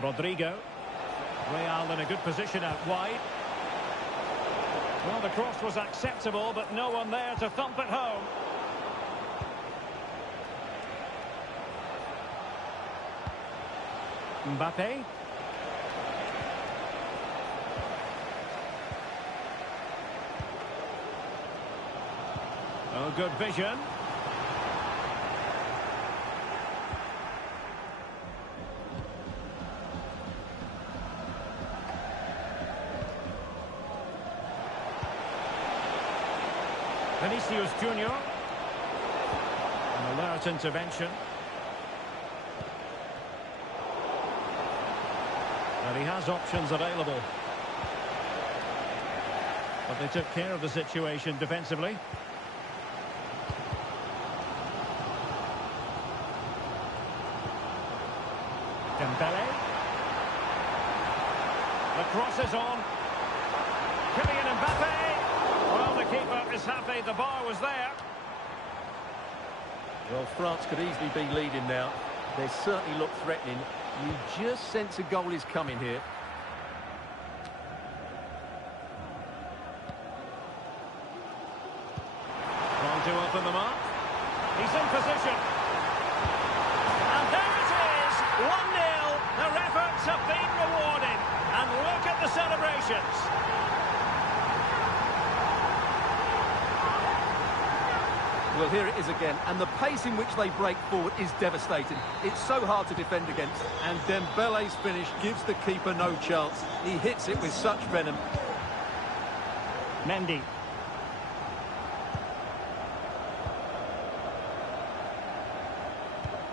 Rodrigo. Real in a good position out wide. Well, the cross was acceptable, but no one there to thump it home. Mbappé. Oh, good vision. Vinicius Junior. An alert intervention. And he has options available. But they took care of the situation defensively. Dembele. The cross is on. Kylian Mbappé. Well, the keeper is happy the bar was there. Well, France could easily be leading now. They certainly look threatening. You just sense a goal is coming here. Trying to open them up. He's in position. And there it is, 1-0. Their efforts have been rewarded. And look at the celebrations. Well, here it is again, and the pace in which they break forward is devastating. It's so hard to defend against, and Dembele's finish gives the keeper no chance. He hits it with such venom. Mendy.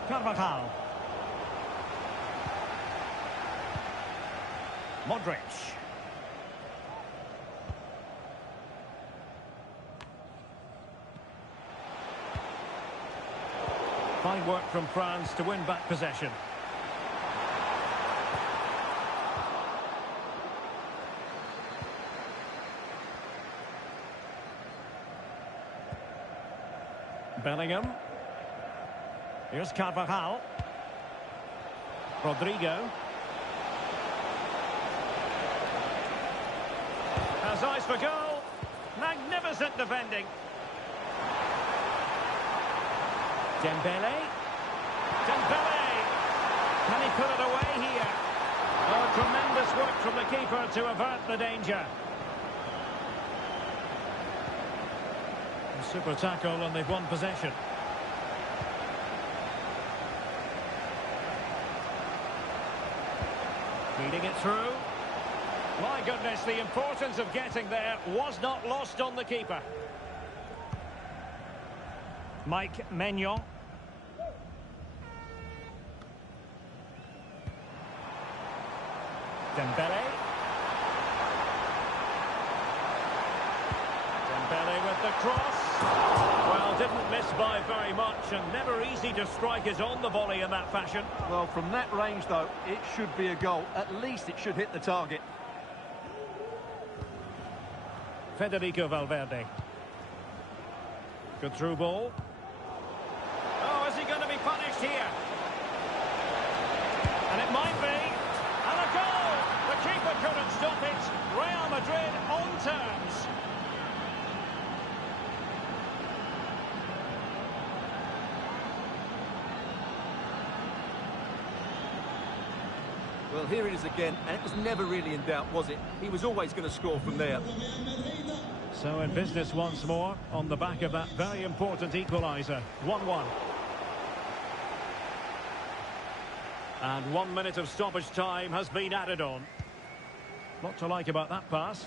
Carvajal. Modric. Fine work from France to win back possession. Bellingham. Here's Carvajal. Rodrigo. Has eyes for goal. Magnificent defending. Dembele. Can he put it away here? Oh, tremendous work from the keeper to avert the danger. A super tackle and they've won possession. Feeding it through. My goodness, the importance of getting there was not lost on the keeper. Mike Maignan. Dembele. Dembele with the cross. Well, didn't miss by very much and never easy to strike it on the volley in that fashion. Well, from that range, though, it should be a goal. At least it should hit the target. Federico Valverde. Good through ball. Oh, is he going to be punished here? And it might be. And a goal! The keeper couldn't stop it. Real Madrid on terms. Well, here it is again, and it was never really in doubt, was it? He was always going to score from there. So in business once more, on the back of that very important equaliser. 1-1. And 1 minute of stoppage time has been added on. What to like about that pass.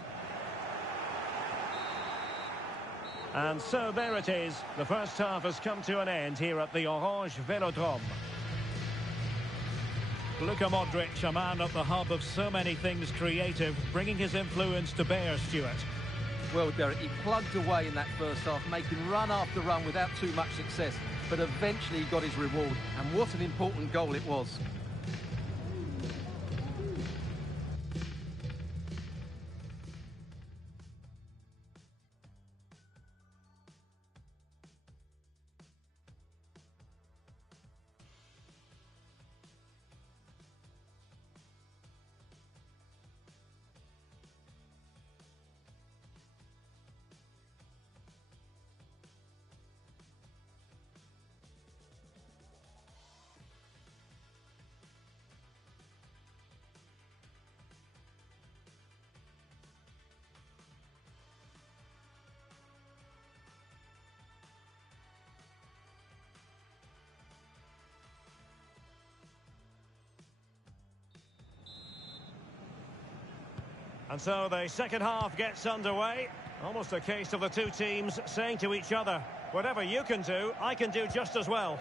And so there it is. The first half has come to an end here at the Orange Velodrome. Luka Modric, a man at the hub of so many things creative, bringing his influence to bear, Stuart. Well, Derek, he plugged away in that first half, making run after run without too much success. But eventually he got his reward, and what an important goal it was. And so the second half gets underway. Almost a case of the two teams saying to each other, whatever you can do, I can do just as well.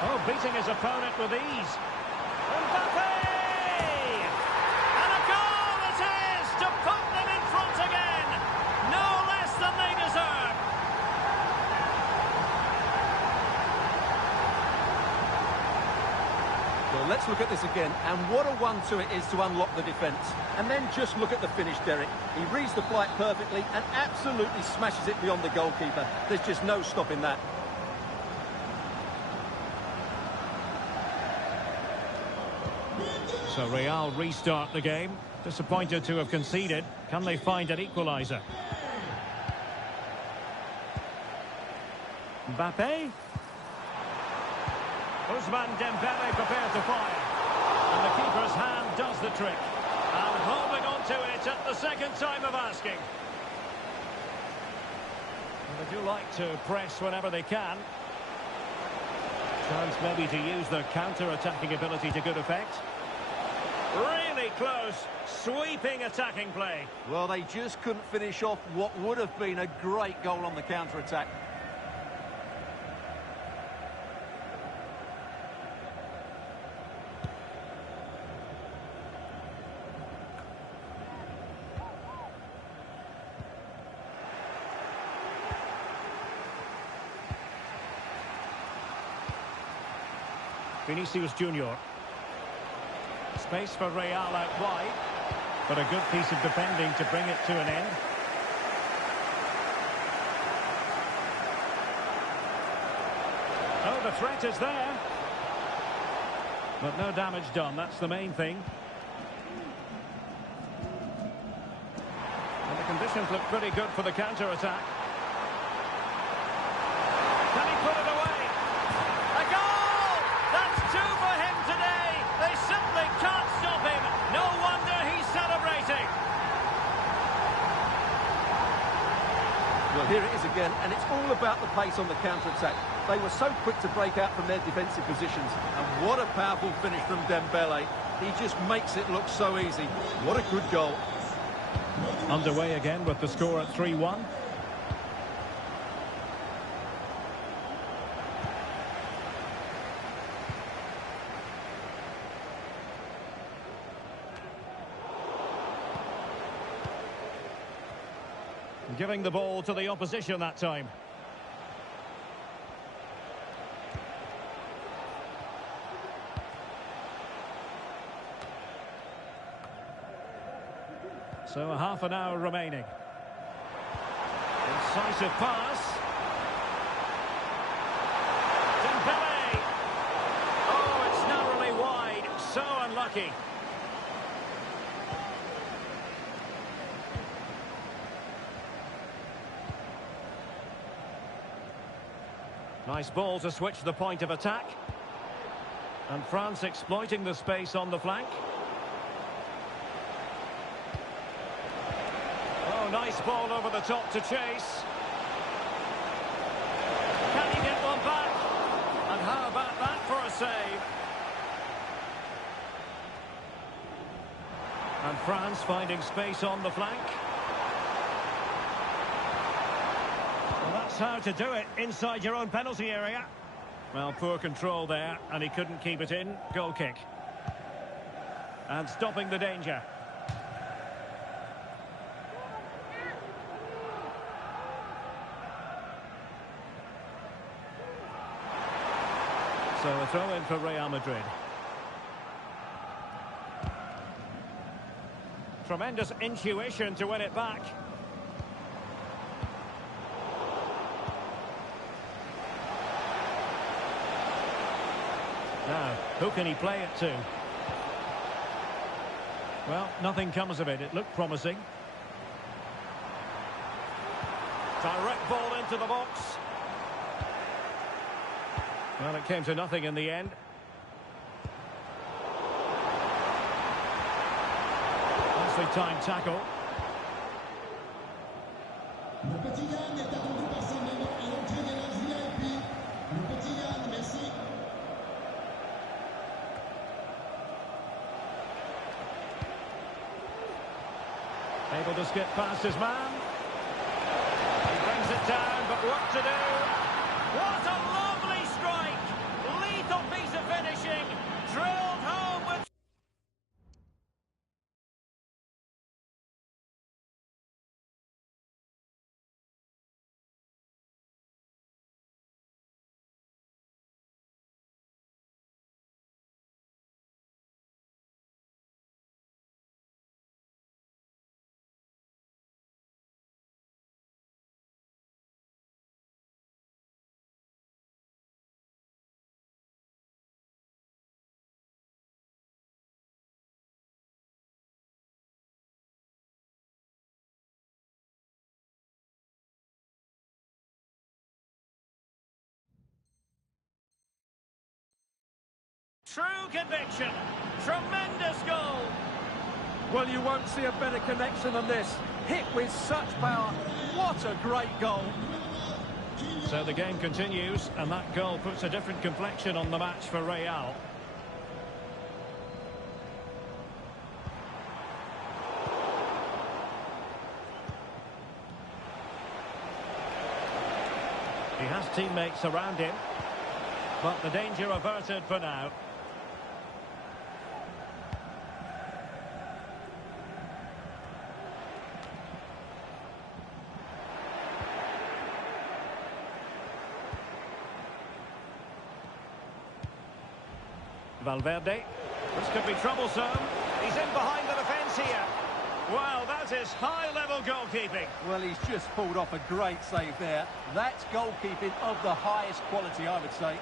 Oh, beating his opponent with ease. Mbappe! And a goal it is to put them in front again. No less than they deserve. Well, let's look at this again, and what a one-two it is to unlock the defence. And then just look at the finish, Derek. He reads the flight perfectly and absolutely smashes it beyond the goalkeeper. There's just no stopping that. So Real restart the game. Disappointed to have conceded. Can they find an equaliser? Mbappe. Ousmane Dembele prepared to fire. And the keeper's hand does the trick. And holding on to it at the second time of asking. And They do like to press whenever they can. Chance maybe to use their counter-attacking ability to good effect. Really close, sweeping attacking play. Well, they just couldn't finish off what would have been a great goal on the counter-attack. Vinicius Junior. Space for Real out wide, but a good piece of defending to bring it to an end. Oh, the threat is there. But no damage done, that's the main thing. And the conditions look pretty good for the counter-attack. Can he put it away? A goal! That's two for him today! They simply can't stop him. No wonder he's celebrating. Well, here it is again, and it's all about the pace on the counter-attack. They were so quick to break out from their defensive positions, and what a powerful finish from Dembele. He just makes it look so easy. What a good goal. Underway again with the score at 3-1. Giving the ball to the opposition that time. So a half an hour remaining. Incisive pass. Dembele. Oh, it's narrowly wide. So unlucky. Nice ball to switch the point of attack. And France exploiting the space on the flank. Oh, nice ball over the top to chase. Can he get one back? And how about that for a save? And France finding space on the flank. That's how to do it, inside your own penalty area. Well, poor control there, and he couldn't keep it in. Goal kick. And stopping the danger. So a throw in for Real Madrid. Tremendous intuition to win it back. Now, who can he play it to? Well, nothing comes of it. It looked promising. Direct ball into the box. Well, it came to nothing in the end. Nicely timed tackle. Le petit Yann est attendu par sa maman à l'entrée des loges VIP. Le petit Yann, merci. Able to skip past his man. He brings it down, but what to do? What a lovely strike! Lethal piece of finishing. Drilled home with... True conviction. Tremendous goal. Well, you won't see a better connection than this. Hit with such power. What a great goal. So the game continues, and that goal puts a different complexion on the match for Real. He has teammates around him, but the danger averted for now. Valverde. This could be troublesome. He's in behind the defence here. Well, that is high-level goalkeeping. Well, he's just pulled off a great save there. That's goalkeeping of the highest quality, I would say.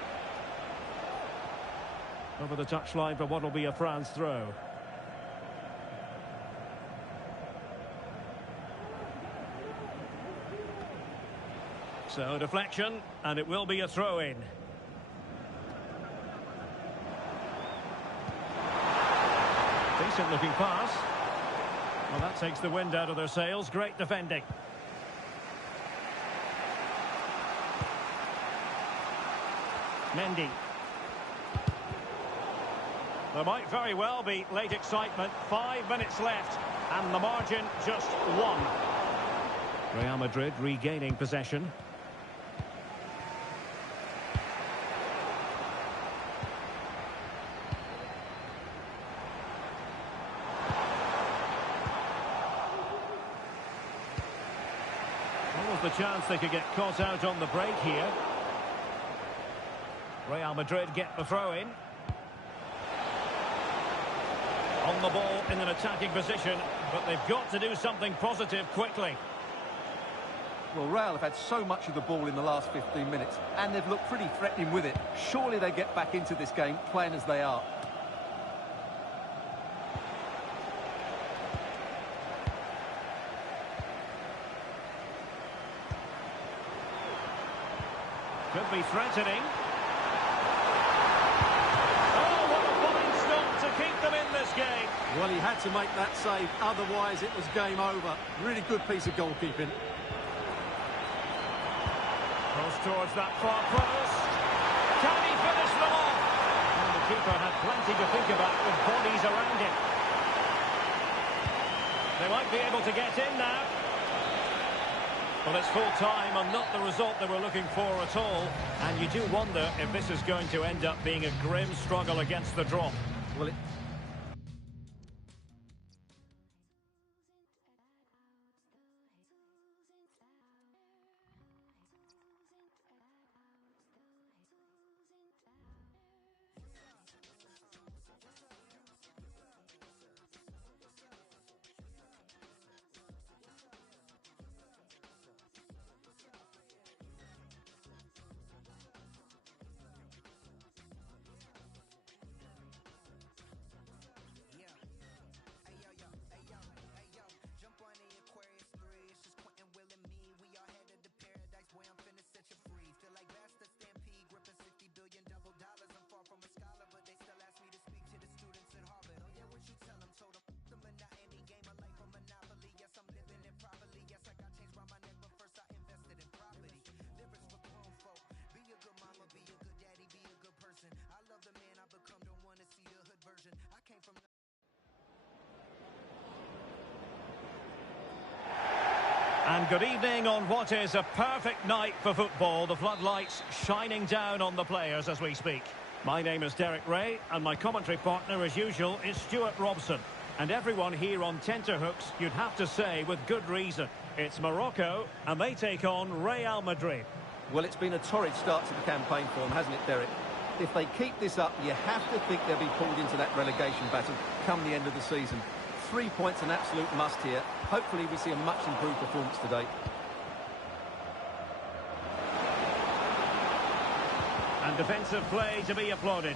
Over the touchline for what will be a France throw. So, deflection, and it will be a throw-in. Decent looking pass. Well, that takes the wind out of their sails. Great defending. Mendy. There might very well be late excitement. 5 minutes left, and the margin just 1. Real Madrid regaining possession. The chance they could get caught out on the break here. Real Madrid get the throw-in. On the ball in an attacking position, but they've got to do something positive quickly. Well, Real have had so much of the ball in the last 15 minutes, and they've looked pretty threatening with it. Surely they get back into this game, playing as they are. Could be threatening. Oh, what a fine stop to keep them in this game. Well, he had to make that save, otherwise it was game over. Really good piece of goalkeeping. Cross towards that far post. Can he finish them off? And the keeper had plenty to think about with bodies around him. They might be able to get in now. Well, it's full time and not the result they were looking for at all. And you do wonder if this is going to end up being a grim struggle against the drop. Well, And good evening on what is a perfect night for football. The floodlights shining down on the players as we speak. My name is Derek Ray, and my commentary partner, as usual, is Stuart Robson. And everyone here on tenterhooks, you'd have to say, with good reason. It's Morocco, and they take on Real Madrid. Well, it's been a torrid start to the campaign for them, hasn't it, Derek? If they keep this up, you have to think they'll be pulled into that relegation battle come the end of the season. 3 points an absolute must here. Hopefully we see a much improved performance today. And defensive play to be applauded.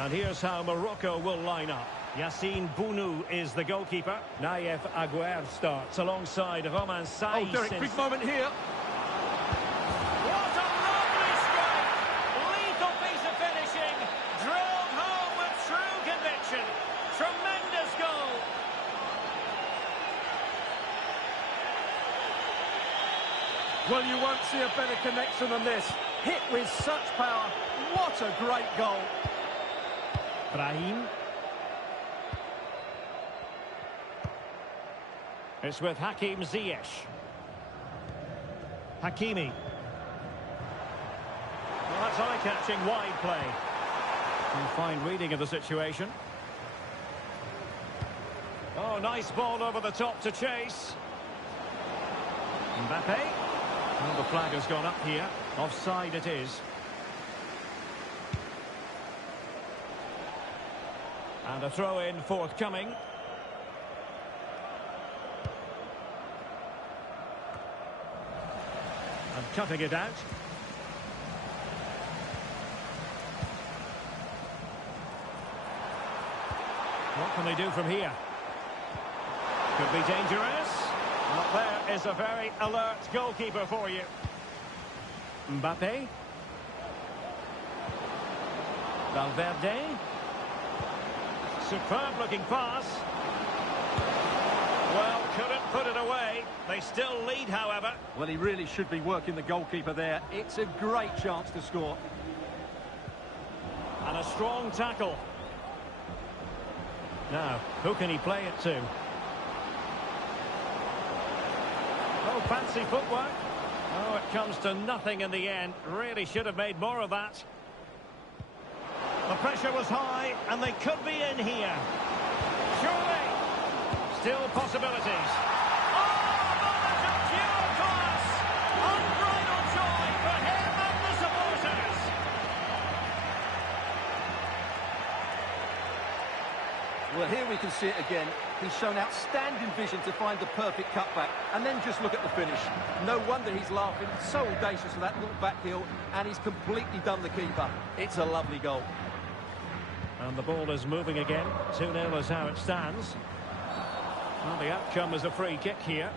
And here's how Morocco will line up. Yassine Bounou is the goalkeeper. Naïef Aguerd starts alongside of Oman Saïs. Oh, Derek, big moment here. What a lovely strike! Lethal piece of finishing. Drilled home with true conviction. Tremendous goal. Well, you won't see a better connection than this. Hit with such power. What a great goal. Brahim. It's with Hakim Ziyech. Hakimi. Well, that's eye-catching wide play. And fine reading of the situation. Oh, nice ball over the top to chase. Mbappe. Well, the flag has gone up here. Offside it is. And a throw-in forthcoming. And cutting it out. What can they do from here? Could be dangerous. Well, there is a very alert goalkeeper for you. Mbappe. Valverde. Superb looking pass. Well, couldn't put it away. They still lead, however. Well, he really should be working the goalkeeper there. It's a great chance to score. And a strong tackle. Now, who can he play it to? Oh, fancy footwork. Oh, it comes to nothing in the end. Really should have made more of that. The pressure was high, and they could be in here. Surely. Still possibilities. Oh, moment of pure class! Unbridled joy for him and the supporters. Well, here we can see it again. He's shown outstanding vision to find the perfect cutback. And then just look at the finish. No wonder he's laughing. So audacious with that little back heel. And he's completely done the keeper. It's a lovely goal. And the ball is moving again. 2-0 is how it stands. Well, the outcome is a free kick here.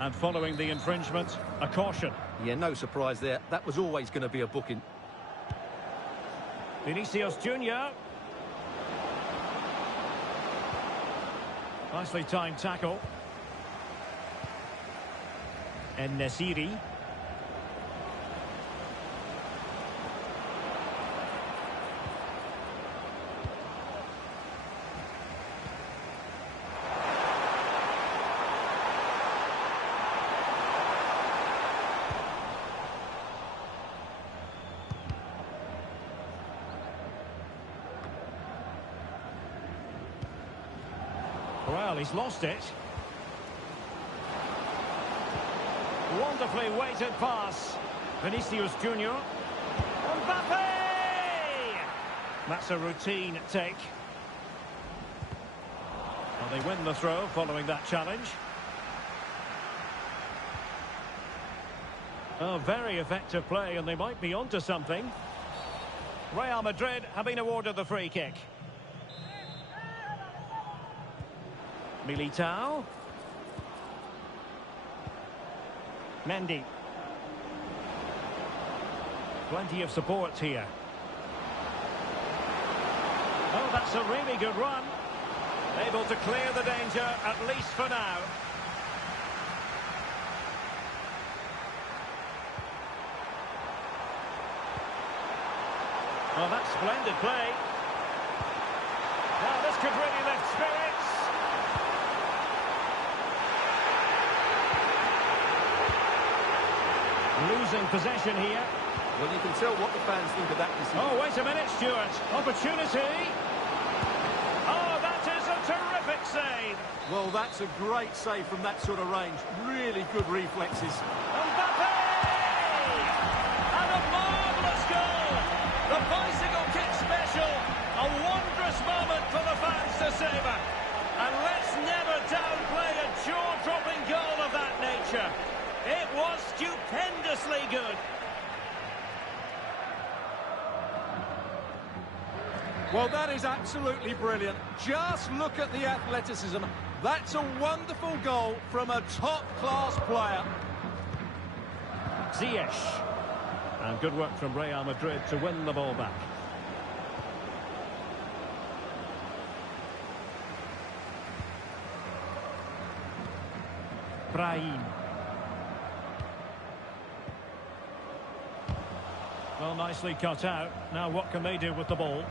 And following the infringement, a caution. Yeah, no surprise there. That was always going to be a booking. Vinicius Junior. Nicely timed tackle. En-Nesyri. Well, he's lost it. Wonderfully weighted pass. Vinicius Junior. Mbappe! That's a routine take. Well, they win the throw following that challenge. Oh, very effective play, and they might be onto something. Real Madrid have been awarded the free kick. Militao. Mendy. Plenty of support here. Oh, that's a really good run. Able to clear the danger, at least for now. Well, that's splendid play. Now, this could really lift spirits. Losing possession here. Well, you can tell what the fans think of that decision. Oh, wait a minute, Stuart. Opportunity. Oh, that is a terrific save. Well, that's a great save from that sort of range. Really good reflexes. Mbappe! And a marvellous goal. The bicycle kick special. A wondrous moment for the fans to savour. And let's never downplay a jaw-dropping goal of that nature. It was stupendously good. Well, that is absolutely brilliant. Just look at the athleticism. That's a wonderful goal from a top-class player. Ziyech. And good work from Real Madrid to win the ball back. Brahim. Well, nicely cut out. Now what can they do with the ball?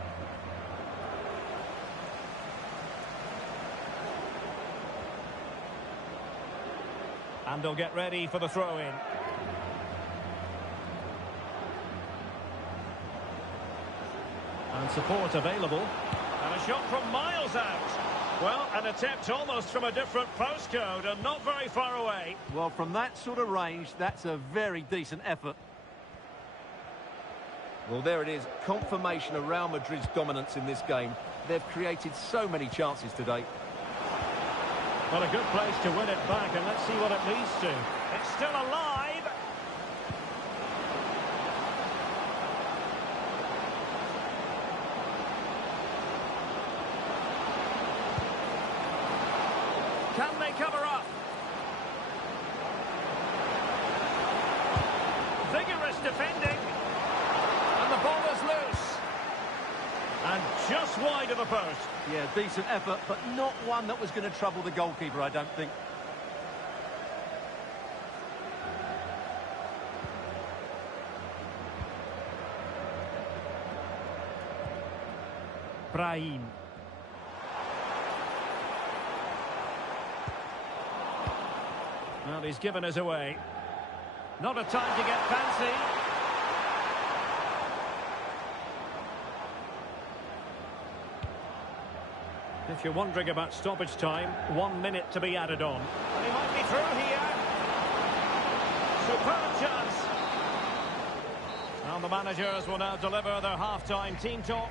And they'll get ready for the throw-in. And support available. And a shot from miles out. Well, an attempt almost from a different postcode and not very far away. Well, from that sort of range, that's a very decent effort. Well, there it is. Confirmation of Real Madrid's dominance in this game. They've created so many chances today. Well, a good place to win it back, and let's see what it leads to. It's still alive. Can they cover up? Vigorous defending. And the ball is loose. And just wide of the post. Yeah, decent effort, but not one that was going to trouble the goalkeeper, I don't think. Brahim. Well, he's given us away. Not a time to get fancy. If you're wondering about stoppage time, 1 minute to be added on. And he might be through here. Superb chance. And the managers will now deliver their half-time team talk.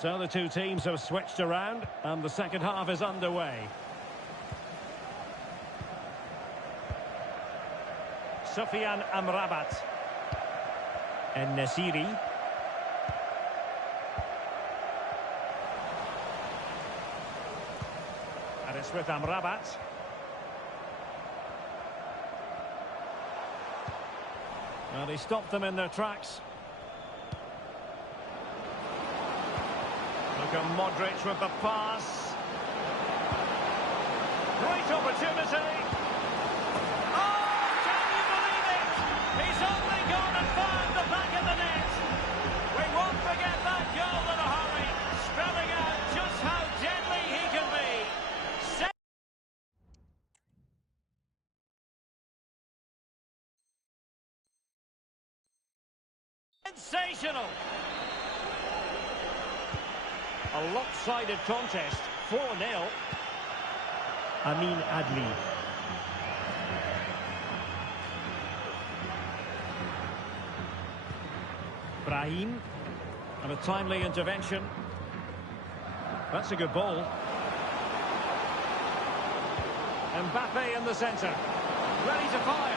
So the two teams have switched around, and the second half is underway. Sufyan Amrabat. En-Nesyri. And it's with Amrabat. Well, he stopped them in their tracks. Look at Modric with the pass. Great opportunity. Oh, can you believe it? He's only gone and found the back of the net. We won't forget that goal in a hurry, spelling out just how deadly he can be. Sensational. A lopsided contest, 4-0. Amin Adli. Brahim. And a timely intervention. That's a good ball. Mbappe in the centre. Ready to fire.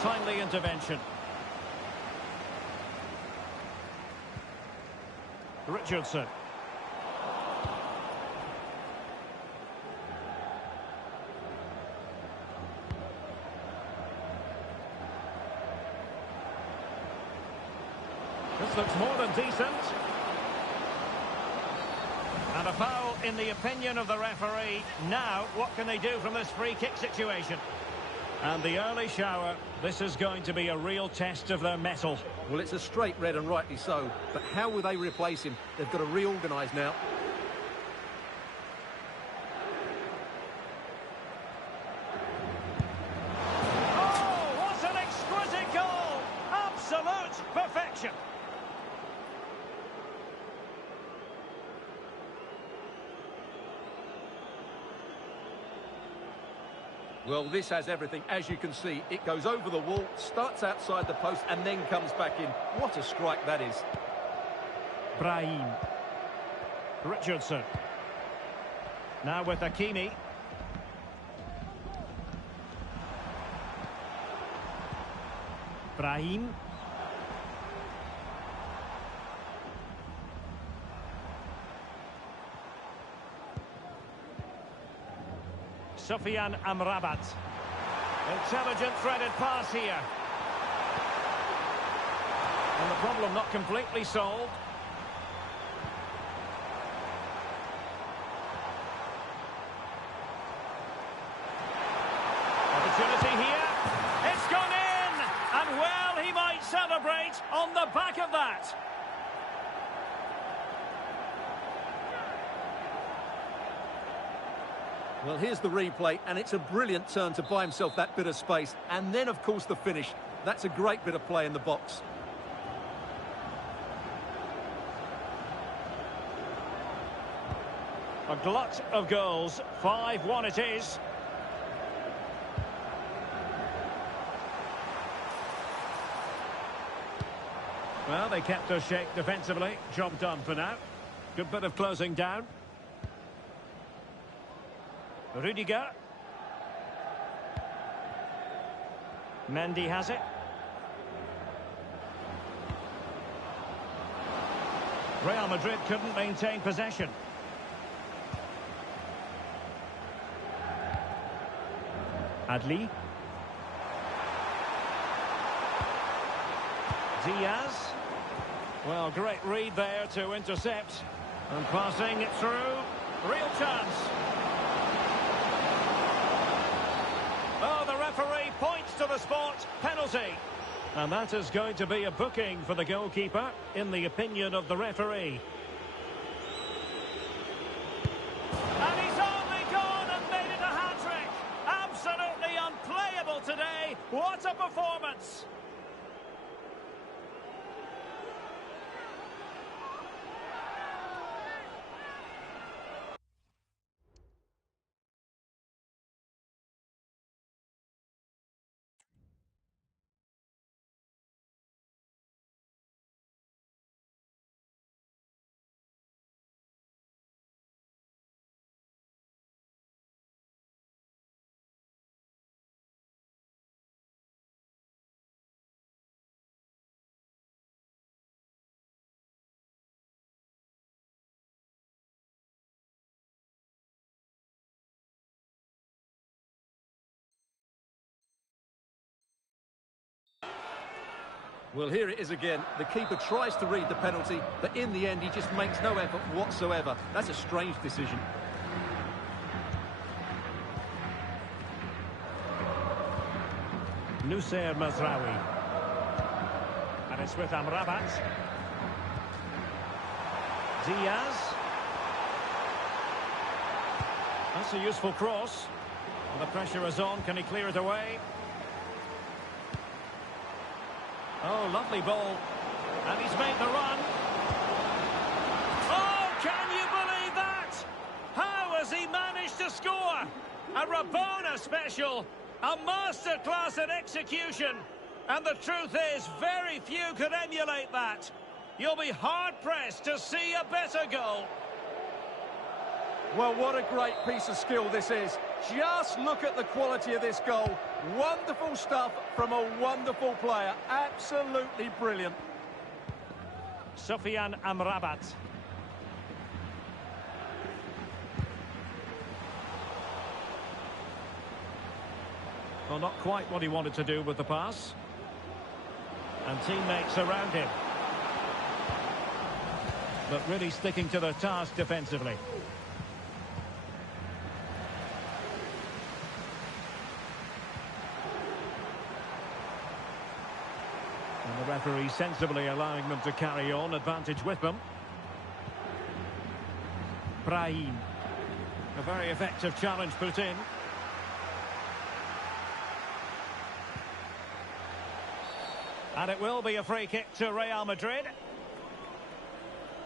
Timely intervention. Richardson. This looks more than decent. And a foul in the opinion of the referee. Now, what can they do from this free kick situation? And the early shower, this is going to be a real test of their mettle. Well, it's a straight red and rightly so. But how will they replace him? They've got to reorganise now. Oh, what an exquisite goal! Absolute perfection. Well, this has everything. As you can see, it goes over the wall, starts outside the post, and then comes back in. What a strike that is. Brahim. Richardson. Now with Hakimi. Brahim. Sufyan Amrabat. Intelligent threaded pass here. And the problem not completely solved. Opportunity here. It's gone in! And well, he might celebrate on the back of that. Well, here's the replay, and it's a brilliant turn to buy himself that bit of space. And then, of course, the finish. That's a great bit of play in the box. A glut of goals. 5-1 it is. Well, they kept us shape defensively. Job done for now. Good bit of closing down. Rudiger. Mendy has it. Real Madrid couldn't maintain possession. Adli. Diaz. Well, great read there to intercept. And passing it through. Real chance. Oh, the referee points to the spot. Penalty. And that is going to be a booking for the goalkeeper, in the opinion of the referee. And he's only gone and made it a hat-trick. Absolutely unplayable today. What a performance. Well, here it is again. The keeper tries to read the penalty, but in the end, he just makes no effort whatsoever. That's a strange decision. Nusayr Mazraoui. And it's with Amrabat. Diaz. That's a useful cross. Well, the pressure is on. Can he clear it away? Oh, lovely ball. And he's made the run. Oh, can you believe that? How has he managed to score? A Rabona special. A masterclass in execution. And the truth is, very few could emulate that. You'll be hard-pressed to see a better goal. Well, what a great piece of skill this is. Just look at the quality of this goal. Wonderful stuff from a wonderful player. Absolutely brilliant. Sufyan Amrabat. Well, not quite what he wanted to do with the pass. And teammates around him. But really sticking to their task defensively. And the referee sensibly allowing them to carry on, advantage with them. Brahim. A very effective challenge put in. And it will be a free kick to Real Madrid.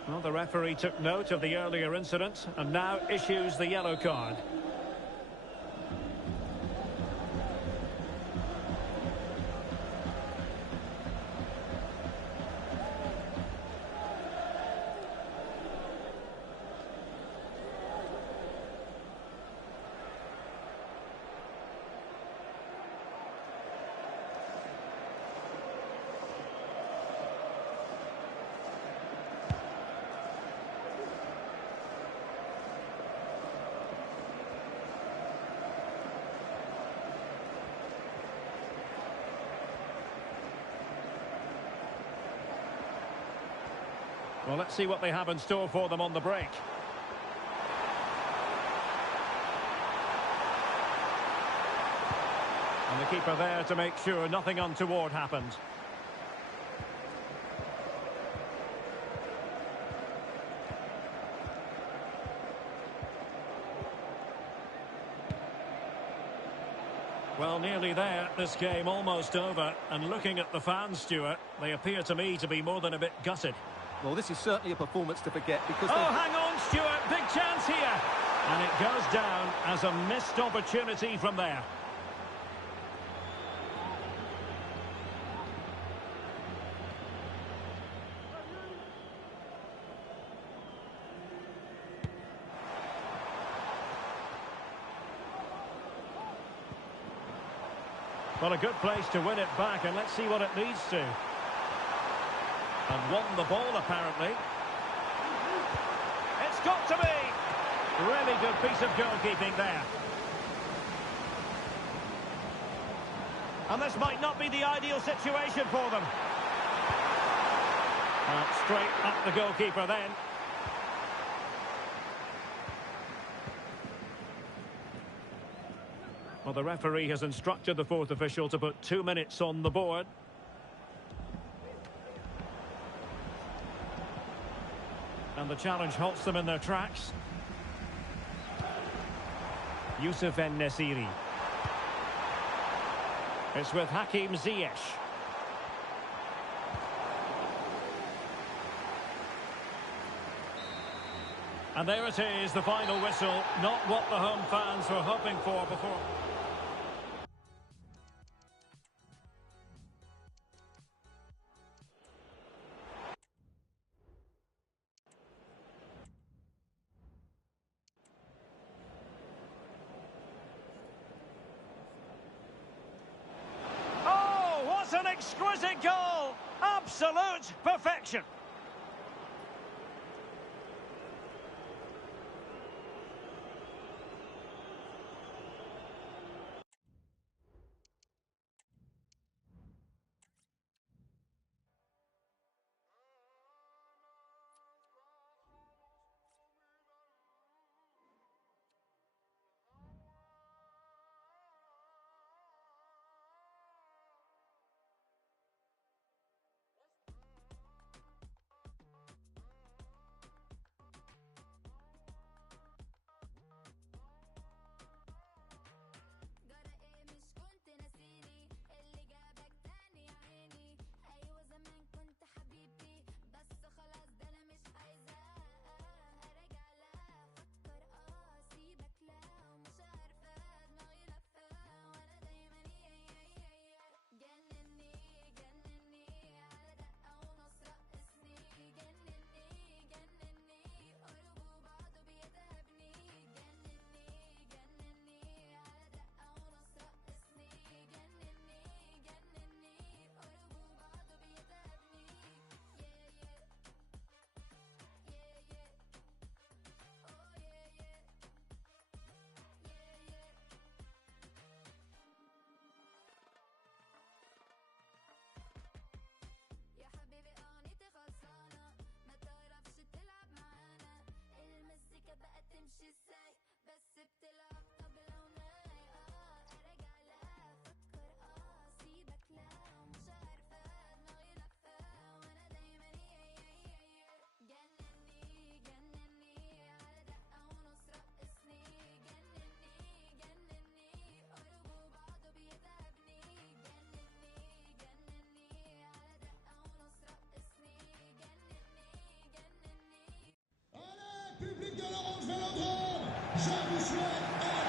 Well, the referee took note of the earlier incident and now issues the yellow card. Well, let's see what they have in store for them on the break. And the keeper there to make sure nothing untoward happened. Well, nearly there. This game almost over. And looking at the fans, Stuart, they appear to me to be more than a bit gutted. Well, this is certainly a performance to forget because... Oh, hang on, Stuart. Big chance here. And it goes down as a missed opportunity from there. Well, a good place to win it back, and let's see what it leads to. And won the ball, apparently. It's got to be! Really good piece of goalkeeping there. And this might not be the ideal situation for them. Straight at the goalkeeper then. Well, the referee has instructed the fourth official to put 2 minutes on the board. And the challenge halts them in their tracks. Youssef En-Nesyri. It's with Hakim Ziyech. And there it is, the final whistle. Not what the home fans were hoping for before. Oh, what an exquisite goal! Absolute perfection.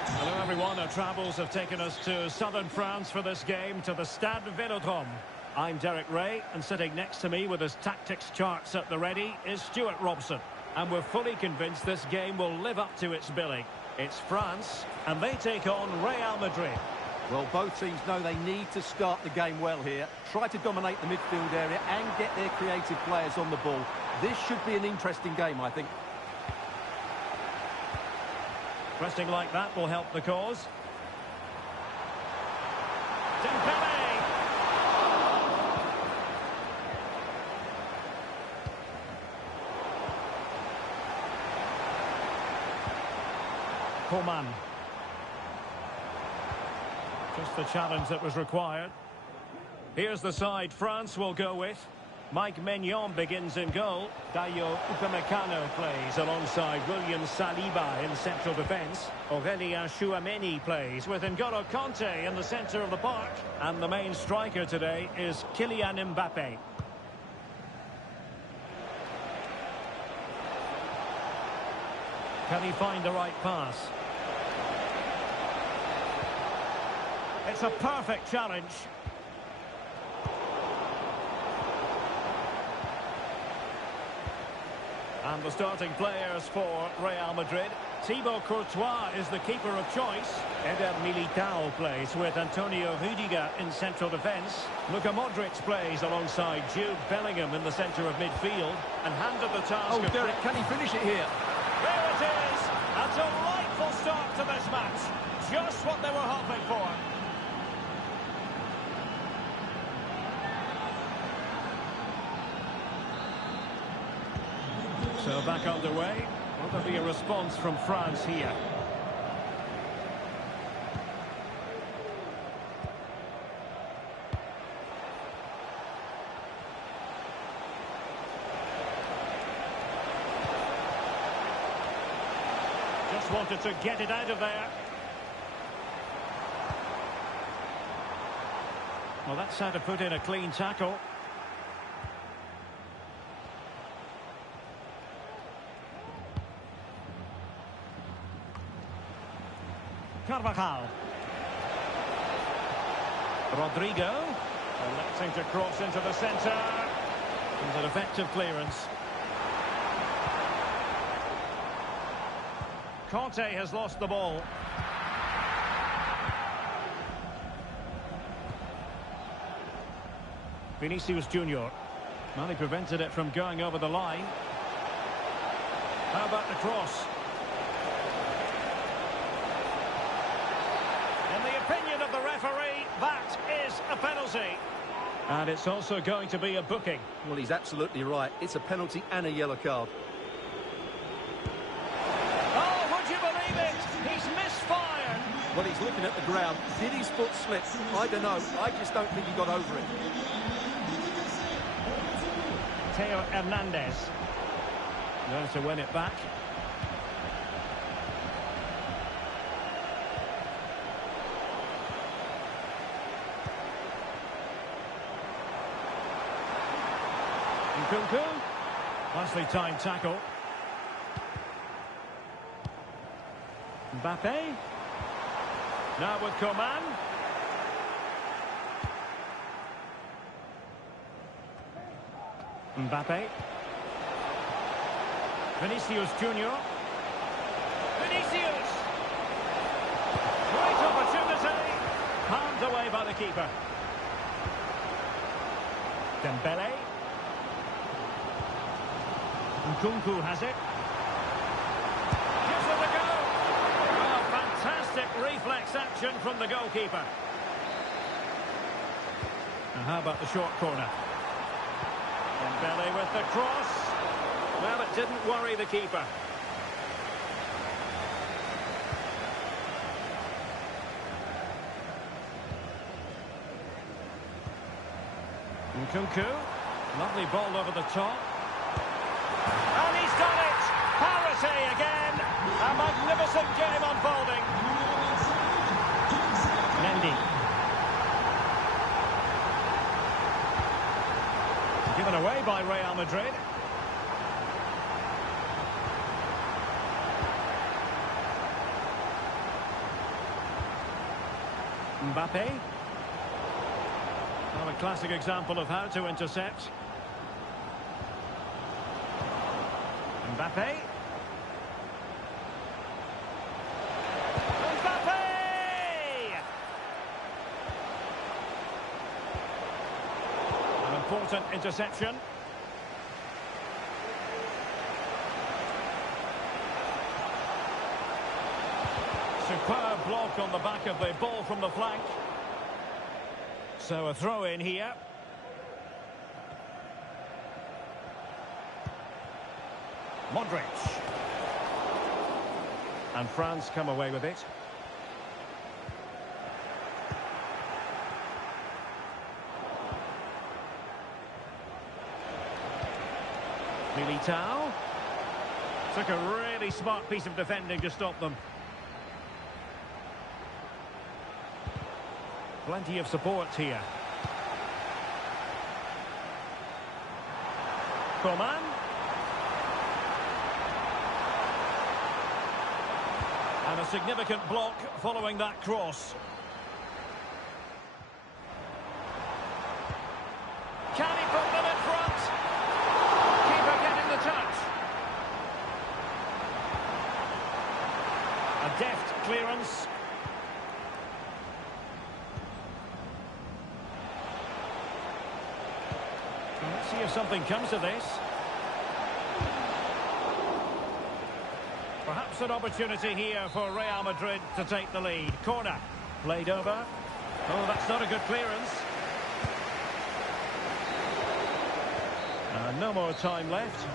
Hello everyone, our travels have taken us to southern France for this game, to the Stade Vélodrome. I'm Derek Ray, and sitting next to me with his tactics charts at the ready is Stuart Robson. And we're fully convinced this game will live up to its billing. It's France, and they take on Real Madrid. Well, both teams know they need to start the game well here. Try to dominate the midfield area and get their creative players on the ball. This should be an interesting game, I think. Pressing like that will help the cause. Dembele! Coman. Just the challenge that was required. Here's the side France will go with. Mike Maignan begins in goal. Dayo Upamecano plays alongside William Saliba in central defence. Aurelien Chouameni plays with N'Golo Kanté in the centre of the park. And the main striker today is Kylian Mbappe. Can he find the right pass? It's a perfect challenge. And the starting players for Real Madrid. Thibaut Courtois is the keeper of choice. Eder Militao plays with Antonio Rudiger in central defence. Luka Modric plays alongside Jude Bellingham in the centre of midfield. And handed the task of... Derek, can he finish it here? There it is! A delightful start to this match. Just what they were hoping for. So back underway. Will there be a response from France here? Just wanted to get it out of there. Well, that's how to put in a clean tackle. Carvajal. Rodrigo. Electing to cross into the centre. And an effective clearance. Kanté has lost the ball. Vinicius Junior. Well, he prevented it from going over the line. How about the cross? In the opinion of the referee, that is a penalty. And it's also going to be a booking. Well, he's absolutely right. It's a penalty and a yellow card. Oh, would you believe it? He's misfired. Well, he's looking at the ground. Did his foot slip? I don't know. I just don't think he got over it. Theo Hernandez. Going to win it back. Nkunku. Nicely timed tackle. Mbappe. Now with Coman. Mbappe. Vinicius Junior. Vinicius! Great opportunity. Palmed away by the keeper. Dembele. Nkunku has it. Gives it a go. Oh, fantastic reflex action from the goalkeeper. And how about the short corner? Dembele with the cross. Well, it didn't worry the keeper. Nkunku. Lovely ball over the top. And he's done it! Parity again! A magnificent game unfolding. Mendy. Given away by Real Madrid. Mbappe. Well, a classic example of how to intercept. Mbappe. Mbappe! An important interception. Superb block on the back of the ball from the flank. So a throw in here. Modric. And France come away with it. Militao. Took a really smart piece of defending to stop them. Plenty of support here. Coman. And a significant block following that cross. Can he put them in front? Keeper getting the touch. A deft clearance. Let's see if something comes of this. Perhaps an opportunity here for Real Madrid to take the lead. Corner. Played over. Oh, that's not a good clearance. No more time left.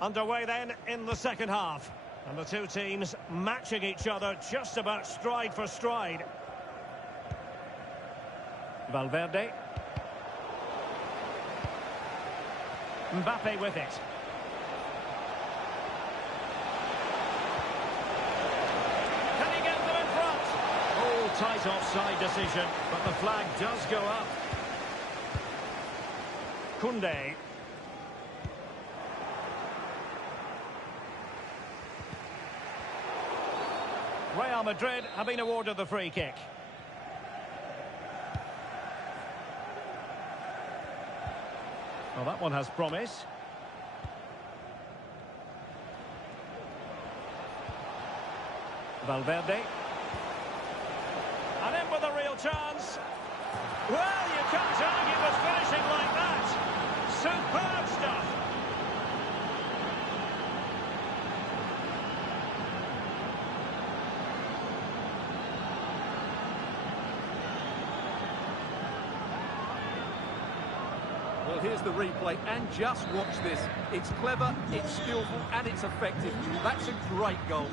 Underway then in the second half. And the two teams matching each other just about stride for stride. Valverde. Mbappe with it. Can he get them in front? Oh, tight offside decision, but the flag does go up. Koundé. Real Madrid have been awarded the free kick. Well, that one has promise. Valverde. And in with a real chance. Well, you can't argue with finishing like that. Superb stuff. Well, here's the replay, and just watch this. It's clever, it's skillful, and it's effective. That's a great goal.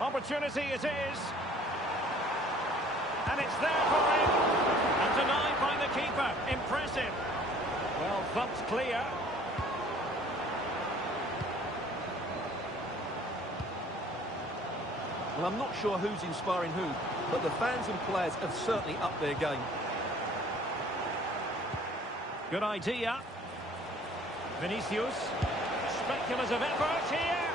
Opportunity it is. And it's there for him. And denied by the keeper. Impressive. Well, thumped clear. Well, I'm not sure who's inspiring who, but the fans and players have certainly upped their game. Good idea. Vinicius. Speculative effort here.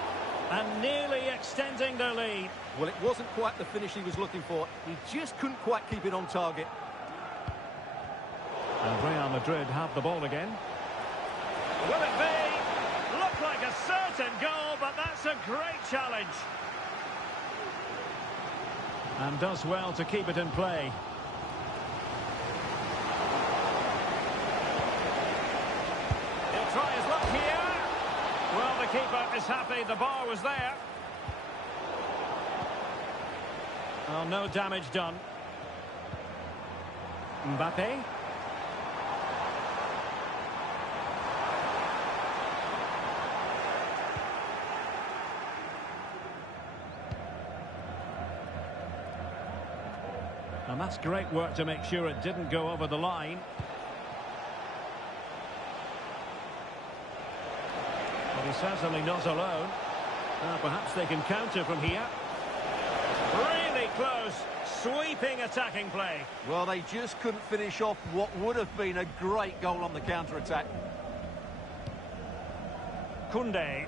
And nearly extending the lead. Well, it wasn't quite the finish he was looking for. He just couldn't quite keep it on target. And Real Madrid have the ball again. Will it be? Looked like a certain goal, but that's a great challenge. And does well to keep it in play. He'll try his luck here. Well, the keeper is happy the bar was there. Well, no damage done. Mbappe. And that's great work to make sure it didn't go over the line. But he's certainly not alone. Perhaps they can counter from here. Really close, sweeping a attacking play. Well, they just couldn't finish off what would have been a great goal on the counter-attack. Koundé.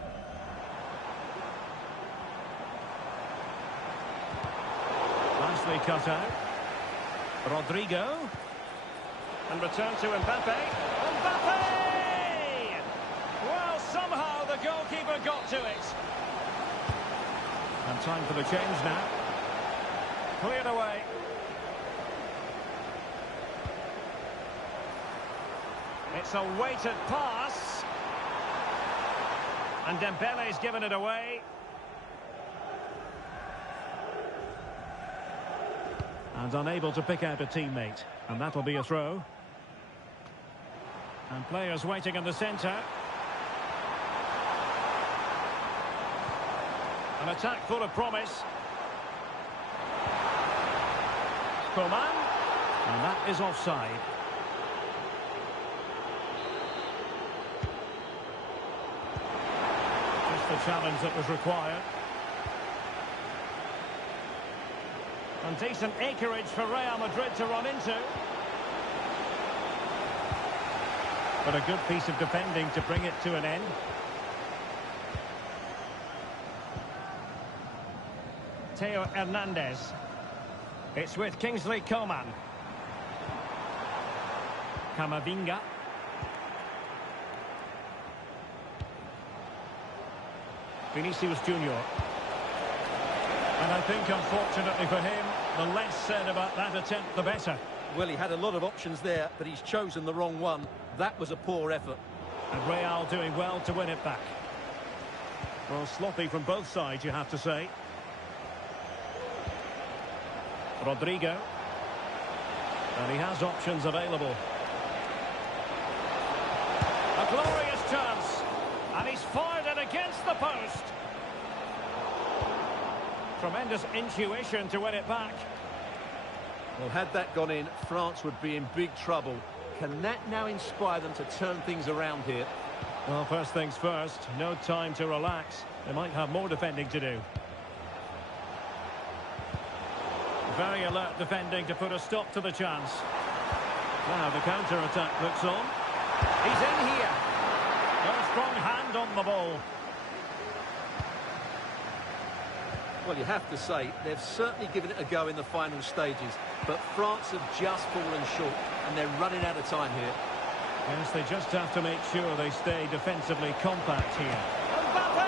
Nicely cut out. Rodrigo. And return to Mbappe. Mbappe! Well, somehow the goalkeeper got to it. And time for the change now. Cleared away. It's a weighted pass. And Dembele's given it away. And unable to pick out a teammate. And that'll be a throw. And players waiting in the centre. An attack full of promise. Coman. And that is offside. Just the challenge that was required. And decent acreage for Real Madrid to run into. But a good piece of defending to bring it to an end. Theo Hernandez. It's with Kingsley Coman. Camavinga. Vinicius Junior. And I think, unfortunately for him, the less said about that attempt, the better. Well, he had a lot of options there, but he's chosen the wrong one. That was a poor effort. And Real doing well to win it back. Well, sloppy from both sides, you have to say. Rodrigo. And he has options available. A glorious chance. And he's fired it against the post. Tremendous intuition to win it back. Well, had that gone in, France would be in big trouble. Can that now inspire them to turn things around here? Well, first things first, no time to relax. They might have more defending to do. Very alert defending to put a stop to the chance. Now the counter-attack looks on. He's in here. No strong hand on the ball. Well, you have to say, they've certainly given it a go in the final stages, but France have just fallen short, and they're running out of time here. Yes, they just have to make sure they stay defensively compact here. Mbappe!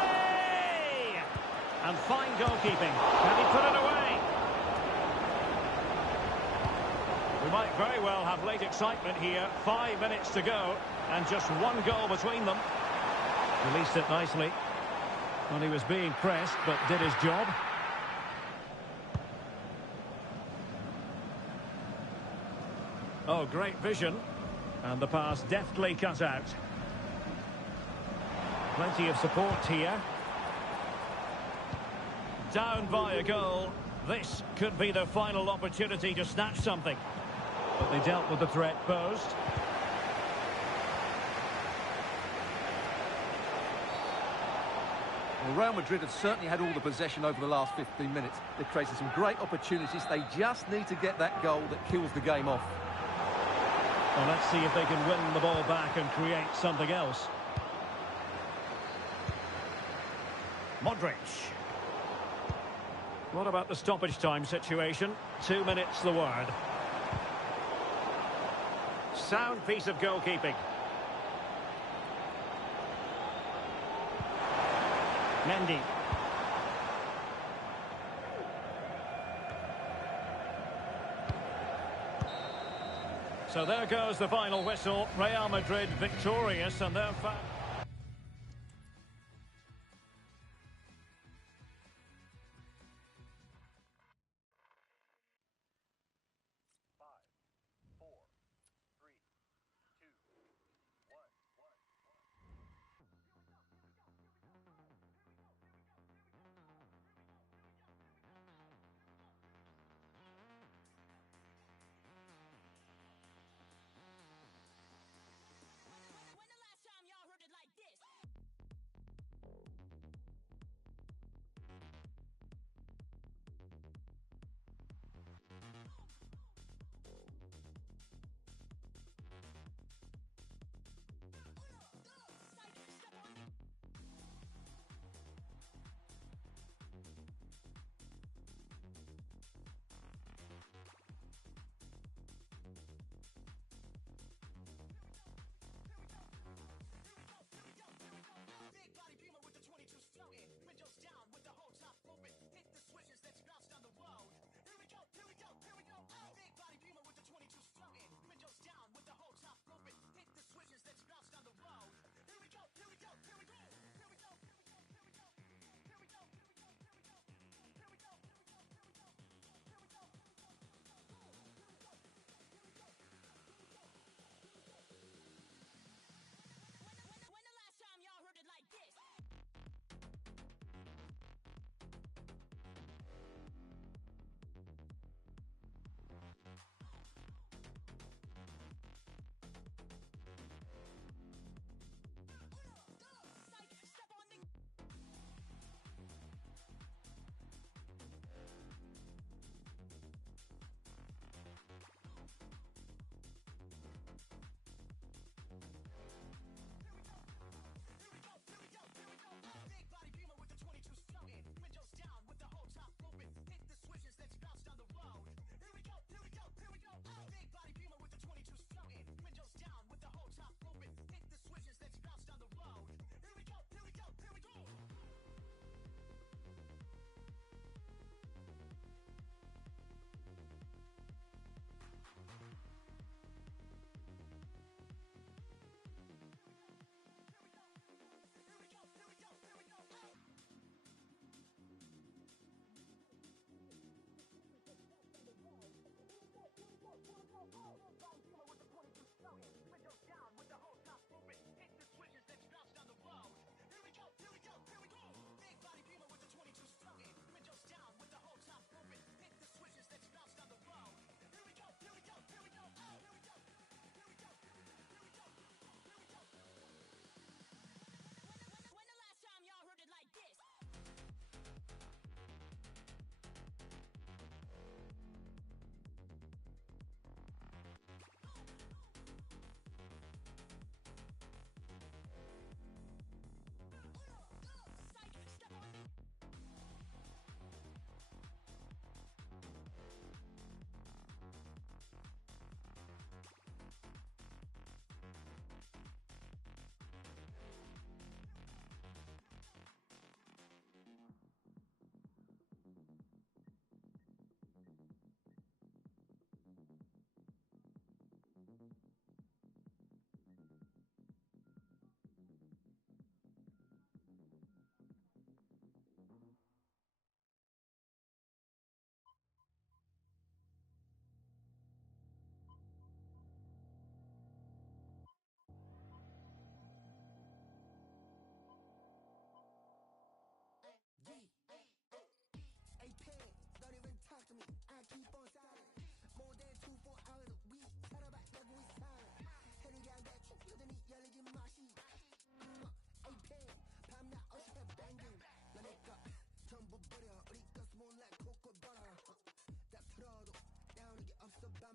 And fine goalkeeping. Can he put it away? We might very well have late excitement here. 5 minutes to go, and just one goal between them. Released it nicely. Well, he was being pressed, but did his job. Oh, great vision. And the pass deftly cut out. Plenty of support here. Down by a goal. This could be their final opportunity to snatch something. But they dealt with the threat posed. Well, Real Madrid have certainly had all the possession over the last 15 minutes. They've created some great opportunities. They just need to get that goal that kills the game off. Well, let's see if they can win the ball back and create something else. Modric. What about the stoppage time situation? 2 minutes the word. Sound piece of goalkeeping. Mendy. So there goes the final whistle. Real Madrid victorious, and they're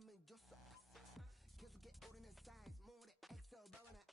Nos gusta el fútbol en el Santiago Bernabéu.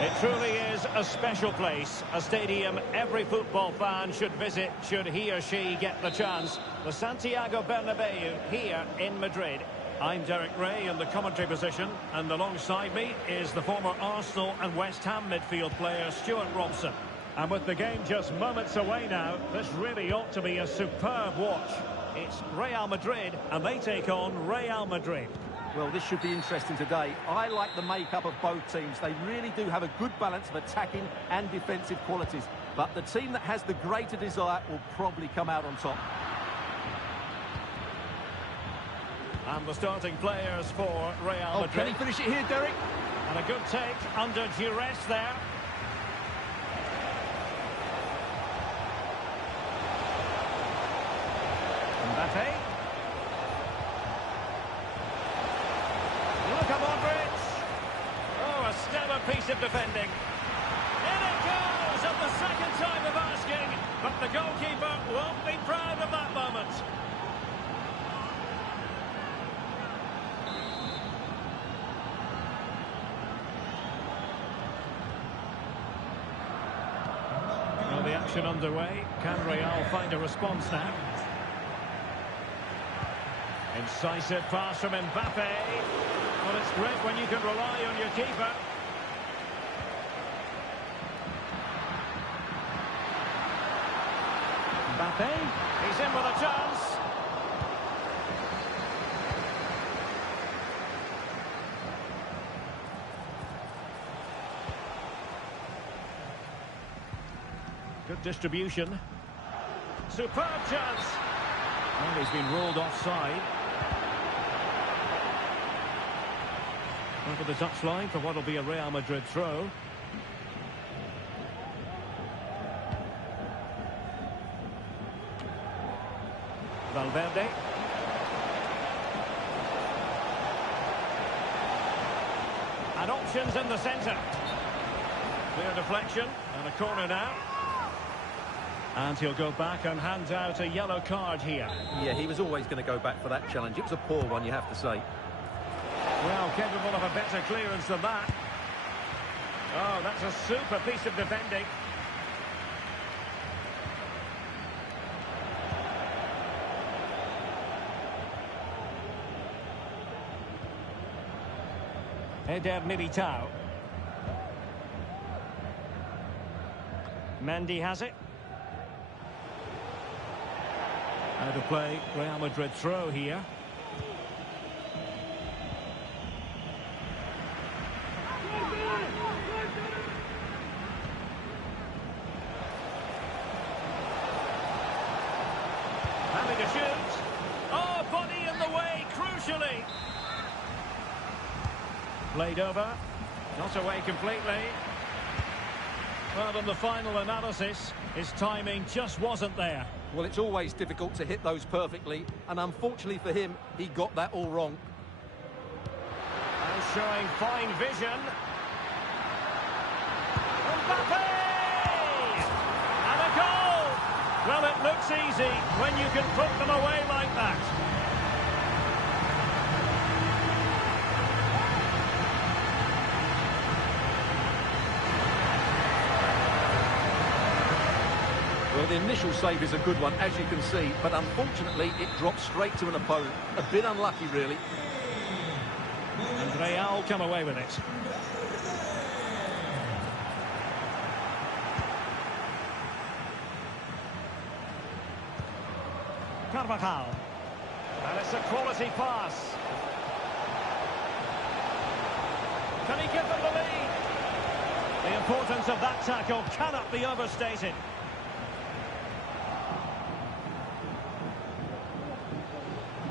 It truly is a special place, a stadium every football fan should visit should he or she get the chance. The Santiago Bernabéu here in Madrid. I'm Derek Ray in the commentary position, and alongside me is the former Arsenal and West Ham midfield player Stuart Robson. And with the game just moments away now, this really ought to be a superb watch. It's Real Madrid, and they take on Real Madrid. Well, this should be interesting today. I like the makeup of both teams. They really do have a good balance of attacking and defensive qualities. But the team that has the greater desire will probably come out on top. And the starting players for Real Madrid. Can he finish it here, Derek? And a good take under duress there. Mbappe. Look at Modric. Oh, a stellar piece of defending. In it goes at the second time of asking, but the goalkeeper won't be proud of that moment. Well, the action underway. Can Real find a response now? Incisive pass from Mbappe. Well, it's great when you can rely on your keeper. Mbappe, he's in with a chance. Good distribution. Superb chance. And he's been ruled offside. Over the touchline for what will be a Real Madrid throw. Valverde. And options in the centre. Clear deflection and a corner now. And he'll go back and hand out a yellow card here. Yeah, he was always going to go back for that challenge. It was a poor one, you have to say. Well, capable of a better clearance than that. Oh, that's a super piece of defending. Eder Militao. Mendy has it. Out of play, Real Madrid throw here. Having a shoot. Oh, body in the way, crucially. Played over. Not away completely. Well, in the final analysis, his timing just wasn't there. Well, it's always difficult to hit those perfectly, and unfortunately for him, he got that all wrong. And showing fine vision. Mbappe! And a goal! Well, it looks easy when you can put them away like that. Well, the initial save is a good one, as you can see, but unfortunately it drops straight to an opponent. A bit unlucky, really. And Real come away with it. Carvajal. And it's a quality pass. Can he give them the lead? The importance of that tackle cannot be overstated.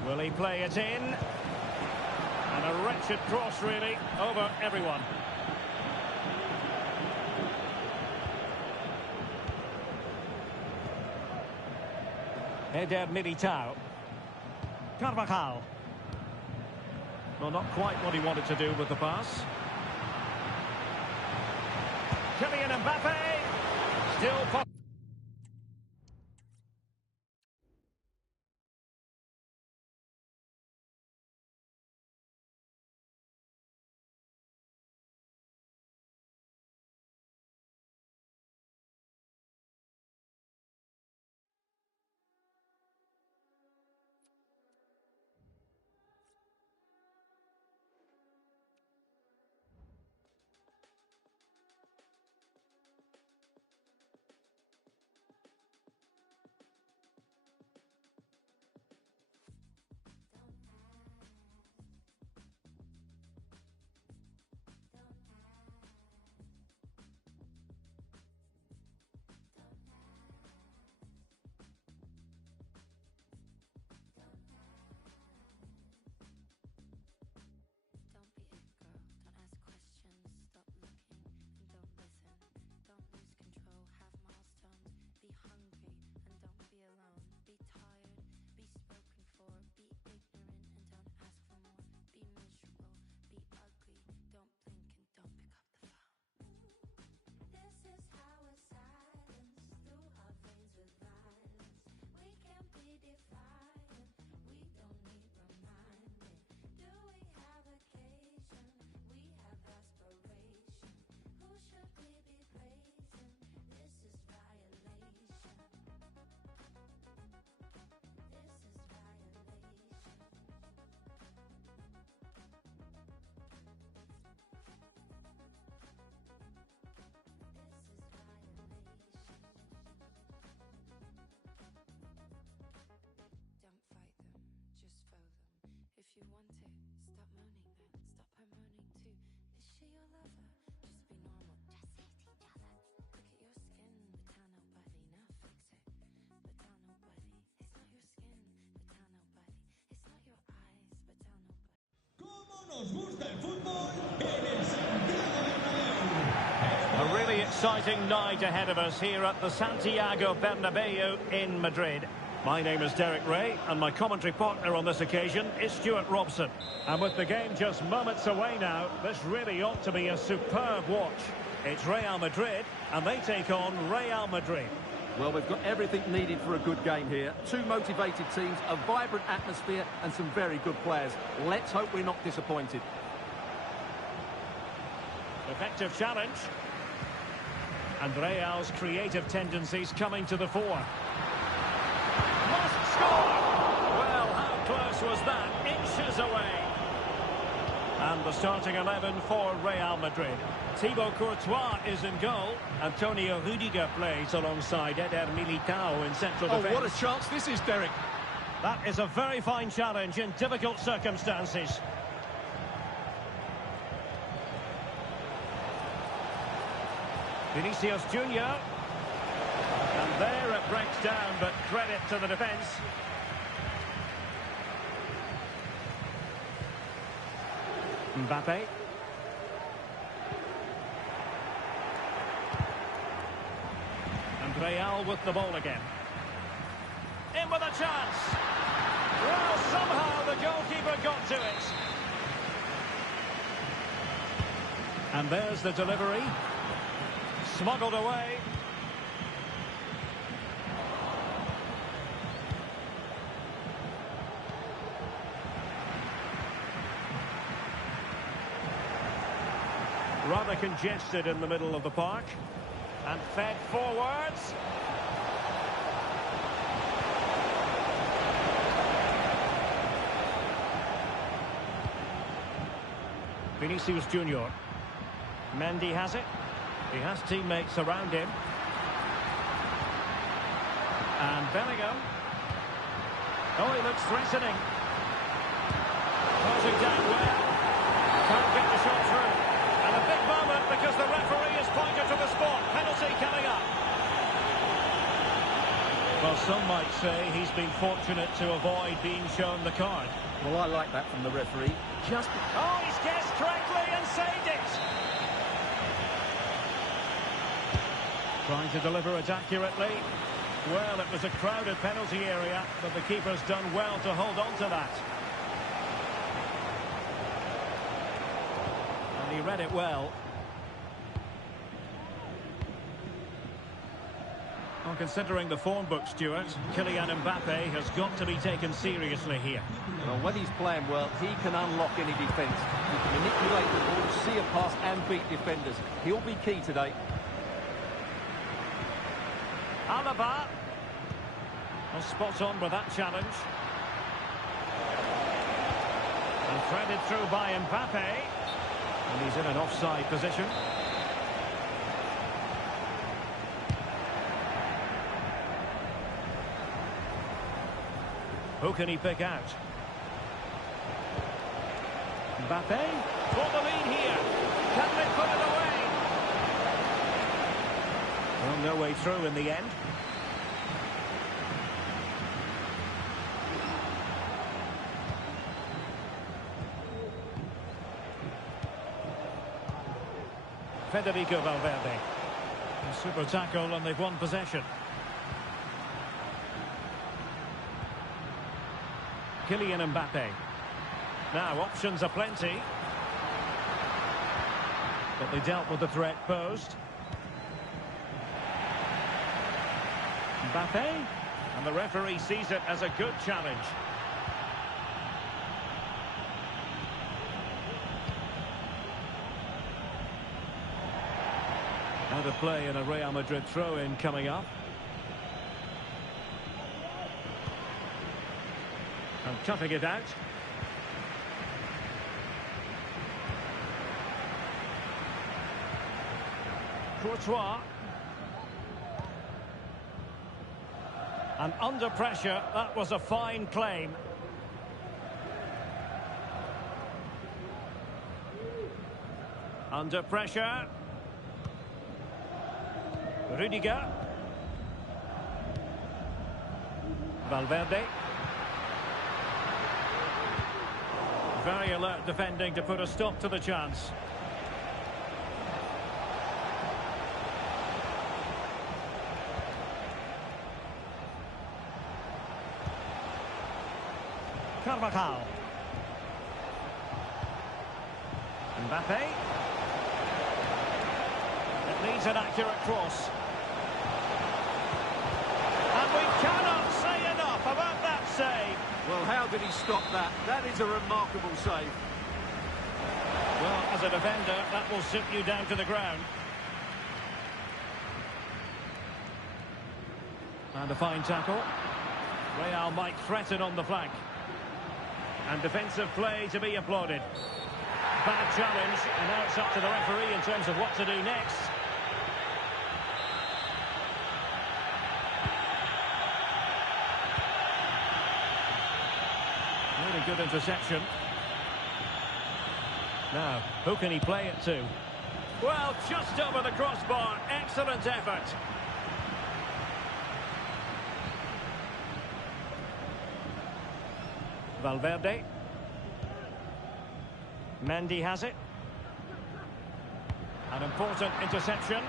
Will he play it in? And a wretched cross, really, over everyone. Eder Militao. Carvajal. Well, not quite what he wanted to do with the pass. Kylian Mbappe. Still possible. Nos gusta el fútbol en el Santiago Bernabéu. A really exciting night ahead of us here at the Santiago Bernabéu in Madrid. My name is Derek Ray, and my commentary partner on this occasion is Stuart Robson. And with the game just moments away now, this really ought to be a superb watch. It's Real Madrid, and they take on Real Madrid. Well, we've got everything needed for a good game here. Two motivated teams, a vibrant atmosphere, and some very good players. Let's hope we're not disappointed. Effective challenge. And Real's creative tendencies coming to the fore. Must score! Well, how close was that? Inches away. And the starting 11 for Real Madrid. Thibaut Courtois is in goal. Antonio Rudiger plays alongside Eder Militao in central defence. Oh, what a chance this is, Derek. That is a very fine challenge in difficult circumstances. Vinicius Junior. And there it breaks down, but credit to the defence. Mbappe. And Real with the ball again. in with a chance. Well, somehow the goalkeeper got to it. And there's the delivery. Smuggled away. Rather congested in the middle of the park. And fed forwards. Vinicius Junior. Mendy has it. He has teammates around him. And Bellingham. Oh, he looks threatening. Closing down well. Can't get the shot through. And a big moment because the referee has pointed to the spot. Penalty coming up. Well, some might say he's been fortunate to avoid being shown the card. Well, I like that from the referee. Oh, he's guessed correctly and saved it. Trying to deliver it accurately. Well, it was a crowded penalty area, but the keeper's done well to hold on to that. And he read it well. Well, considering the form book, Stuart, Kylian Mbappe has got to be taken seriously here. Well, when he's playing well, he can unlock any defence. He can manipulate the ball, see a pass and beat defenders. He'll be key today. Alaba. Well, spot on with that challenge. And threaded through by Mbappe. And he's in an offside position. Who can he pick out? Mbappe for the lead here. Can they put it away? Well, no way through in the end. Federico Valverde. A super tackle and they've won possession. Kylian Mbappe. Now, options are plenty. But they dealt with the threat posed. Mbappe. And the referee sees it as a good challenge. Out of play in a Real Madrid throw-in coming up. And cutting it out. Courtois. And under pressure, that was a fine claim. Under pressure. Rudiger. Valverde. Very alert defending to put a stop to the chance. Carvajal. Mbappe. It needs an accurate cross. And we cannot say enough about that save. Well, how did he stop that? That is a remarkable save. Well, as a defender, that will sit you down to the ground. And a fine tackle. Real might threaten on the flank. And defensive play to be applauded. Bad challenge, and now it's up to the referee in terms of what to do next. Really good interception. Now, who can he play it to? Well, just over the crossbar. Excellent effort. Valverde. Mendy has it. An important interception.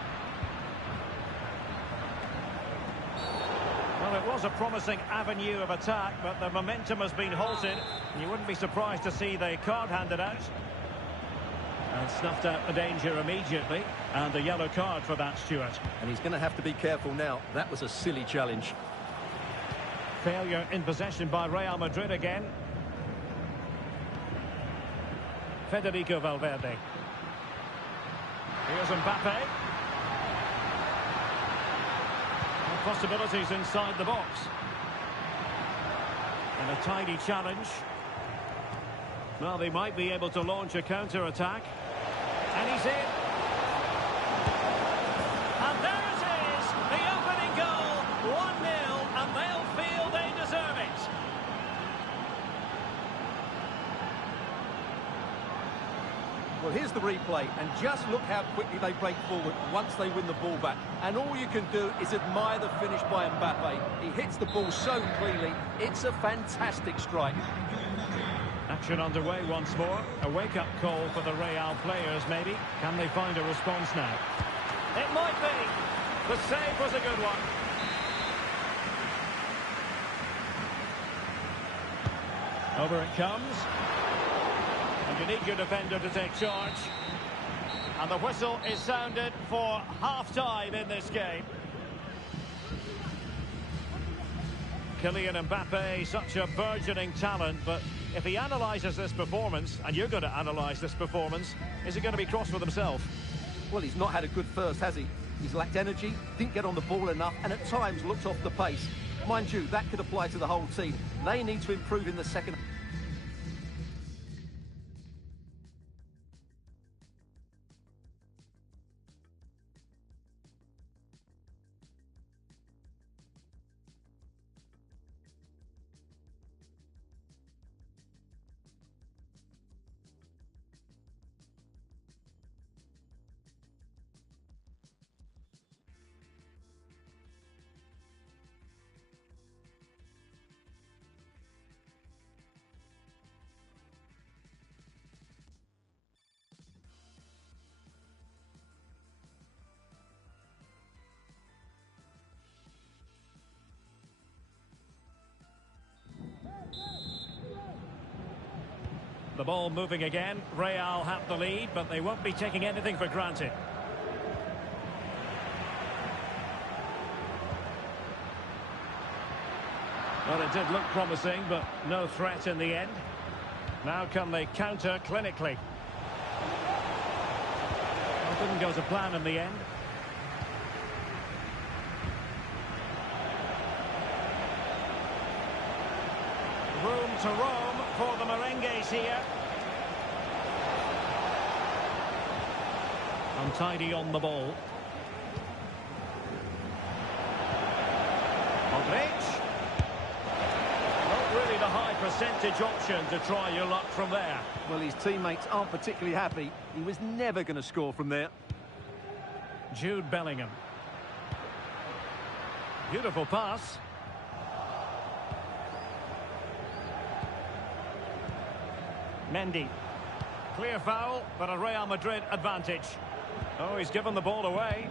Well, it was a promising avenue of attack, but the momentum has been halted. You wouldn't be surprised to see the card handed out. And snuffed out the danger immediately. And a yellow card for that, Stuart. And he's going to have to be careful now. That was a silly challenge. Failure in possession by Real Madrid again. Federico Valverde. Here's Mbappe. And possibilities inside the box. And a tidy challenge. Well, they might be able to launch a counter-attack. And he's in. And there it is, the opening goal, 1-0, and they'll feel they deserve it. Well, here's the replay, and just look how quickly they break forward once they win the ball back. And all you can do is admire the finish by Mbappe. He hits the ball so cleanly. It's a fantastic strike. Action underway once more. A wake-up call for the Real players, maybe. Can they find a response now? It might be. The save was a good one. Over it comes. And you need your defender to take charge. And the whistle is sounded for half-time in this game. Kylian Mbappe, such a burgeoning talent, but if he analyses this performance, and you're going to analyse this performance, is he going to be cross with himself? Well, he's not had a good first, has he? He's lacked energy, didn't get on the ball enough, and at times looked off the pace. Mind you, that could apply to the whole team. They need to improve in the second. The ball moving again. Real have the lead, but they won't be taking anything for granted. Well, it did look promising, but no threat in the end. Now can they counter clinically? Well, it didn't go to plan in the end. Room to roam for the merengues here. Untidy on the ball. Modric. Not really the high percentage option to try your luck from there. Well, his teammates aren't particularly happy. He was never going to score from there. Jude Bellingham. Beautiful pass. Mendy. Clear foul, but a Real Madrid advantage. Oh, he's given the ball away.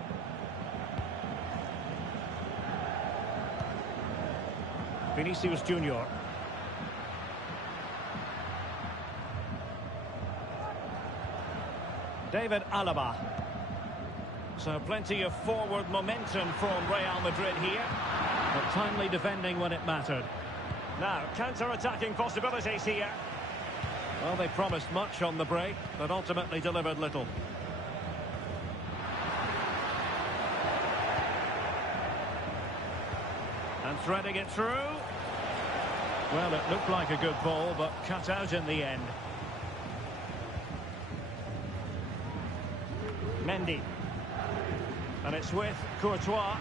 Vinicius Junior. David Alaba. So plenty of forward momentum from Real Madrid here, but timely defending when it mattered. Now, counter-attacking possibilities here. Well, they promised much on the break, but ultimately delivered little. And threading it through. Well, it looked like a good ball, but cut out in the end. Mendy. And it's with Courtois.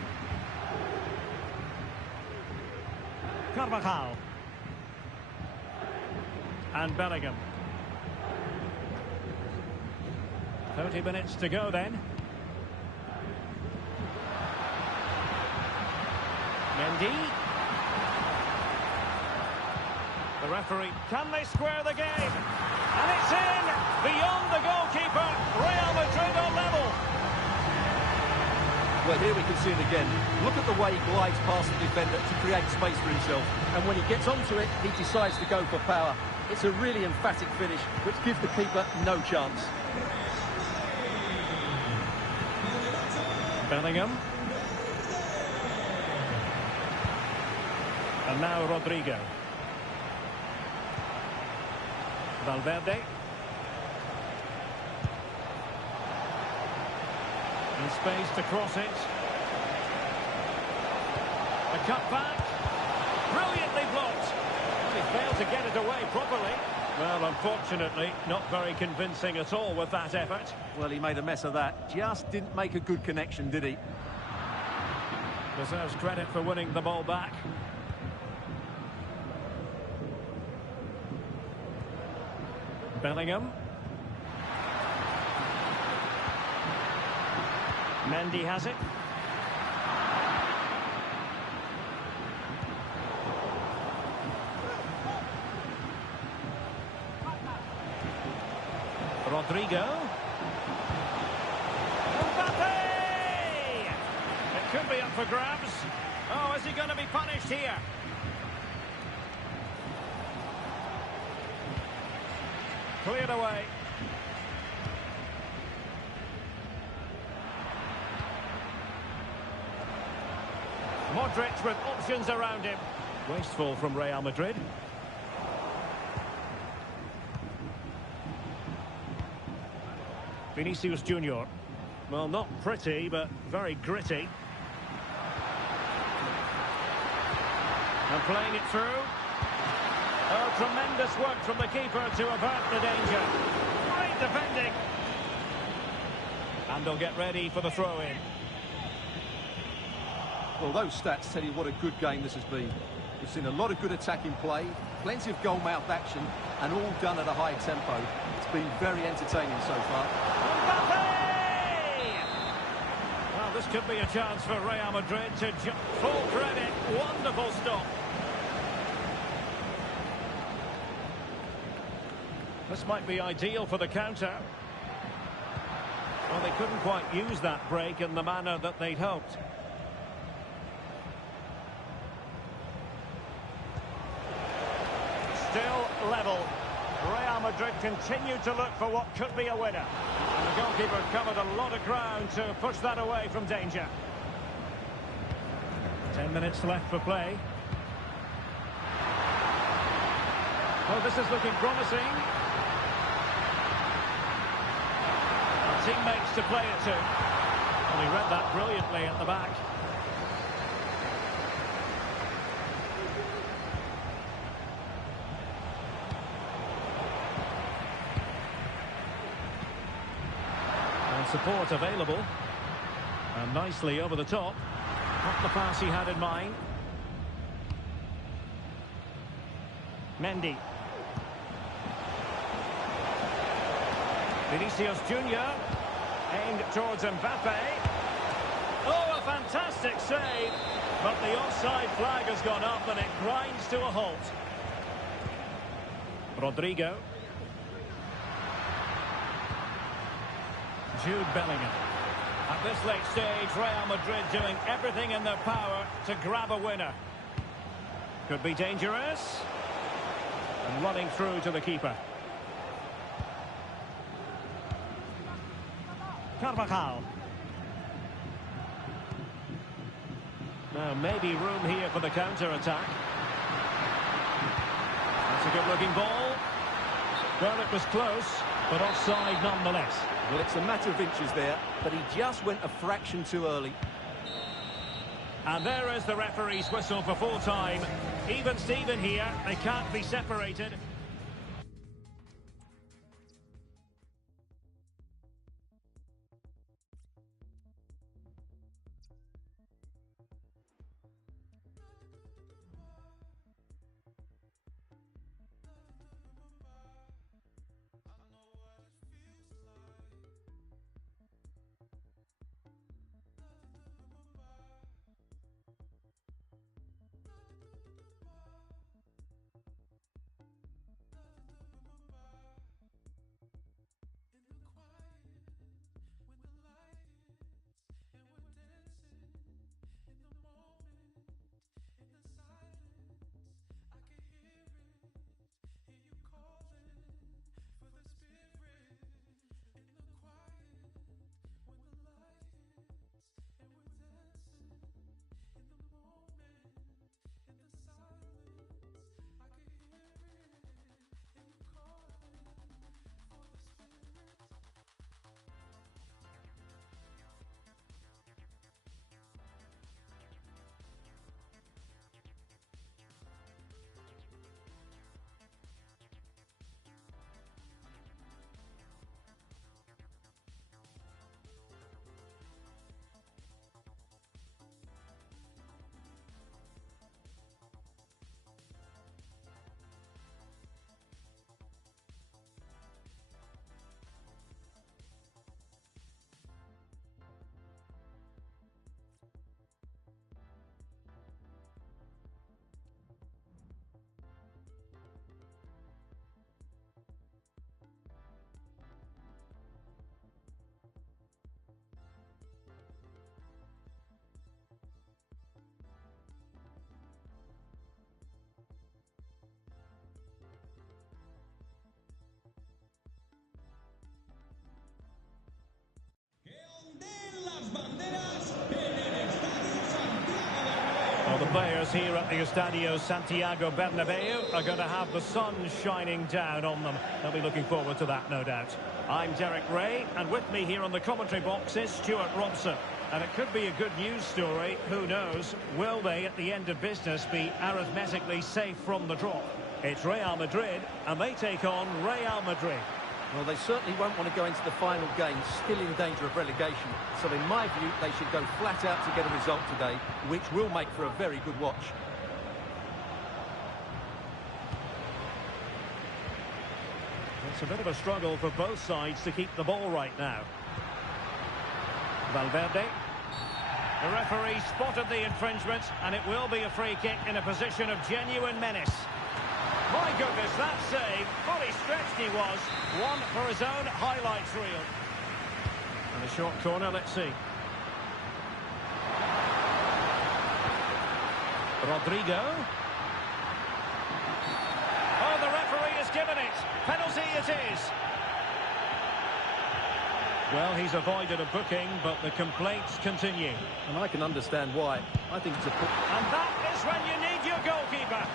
Carvajal. And Bellingham. 30 minutes to go then. Mendy. The referee, can they square the game? And it's in! Beyond the goalkeeper, Real Madrid are level. Well, here we can see it again. Look at the way he glides past the defender to create space for himself. And when he gets onto it, he decides to go for power. It's a really emphatic finish, which gives the keeper no chance. Bellingham. And now Rodrigo. Valverde. In space to cross it. A cut back. Brilliantly blocked. Well, he failed to get it away properly. Well, unfortunately, not very convincing at all with that effort. Well, he made a mess of that. Just didn't make a good connection, did he? Deserves credit for winning the ball back. Bellingham. Mendy has it. Rodrigo. Mbappe! It could be up for grabs. Oh, is he going to be punished here? Cleared away. Modric with options around him. Wasteful from Real Madrid. Vinicius Junior. Well, not pretty, but very gritty. And playing it through. Oh, tremendous work from the keeper to avert the danger. Great defending. And they'll get ready for the throw-in. Well, those stats tell you what a good game this has been. We've seen a lot of good attacking play, plenty of goal-mouth action, and all done at a high tempo. It's been very entertaining so far. Mbappe! Well, this could be a chance for Real Madrid to full credit. Wonderful stop. This might be ideal for the counter. Well, they couldn't quite use that break in the manner that they'd hoped. Still level. Real Madrid continue to look for what could be a winner. And the goalkeeper covered a lot of ground to push that away from danger. 10 minutes left for play. Well, this is looking promising. Teammates to play it to. And he read that brilliantly at the back. And support available. And nicely over the top. Not the pass he had in mind. Mendy. Vinicius Junior. Aimed towards Mbappe. Oh, a fantastic save. But the offside flag has gone up and it grinds to a halt. Rodrigo. Jude Bellingham. At this late stage, Real Madrid doing everything in their power to grab a winner. Could be dangerous. And running through to the keeper. Carvajal. Now maybe room here for the counter-attack. That's a good-looking ball. Well, it was close, but offside nonetheless. Well, it's a matter of inches there, but he just went a fraction too early. And there is the referee's whistle for full time. Even Steven here, they can't be separated. players here at the Estadio Santiago Bernabeu are going to have the sun shining down on them. They'll be looking forward to that, no doubt. I'm Derek Ray, and with me here on the commentary box is Stuart Robson. And it could be a good news story, who knows? Will they, at the end of business, be arithmetically safe from the drop? It's Real Madrid, and they take on Real Madrid. Well, they certainly won't want to go into the final game still in danger of relegation. So in my view, they should go flat out to get a result today, which will make for a very good watch. It's a bit of a struggle for both sides to keep the ball right now. Valverde. The referee spotted the infringement, and it will be a free kick in a position of genuine menace. My goodness, that save, fully stretched he was. One for his own highlights reel. And a short corner, let's see. Rodrigo. Oh, the referee has given it. Penalty it is. Well, he's avoided a booking, but the complaints continue. And I can understand why. I think it's a... And that is when you need your goalkeeper.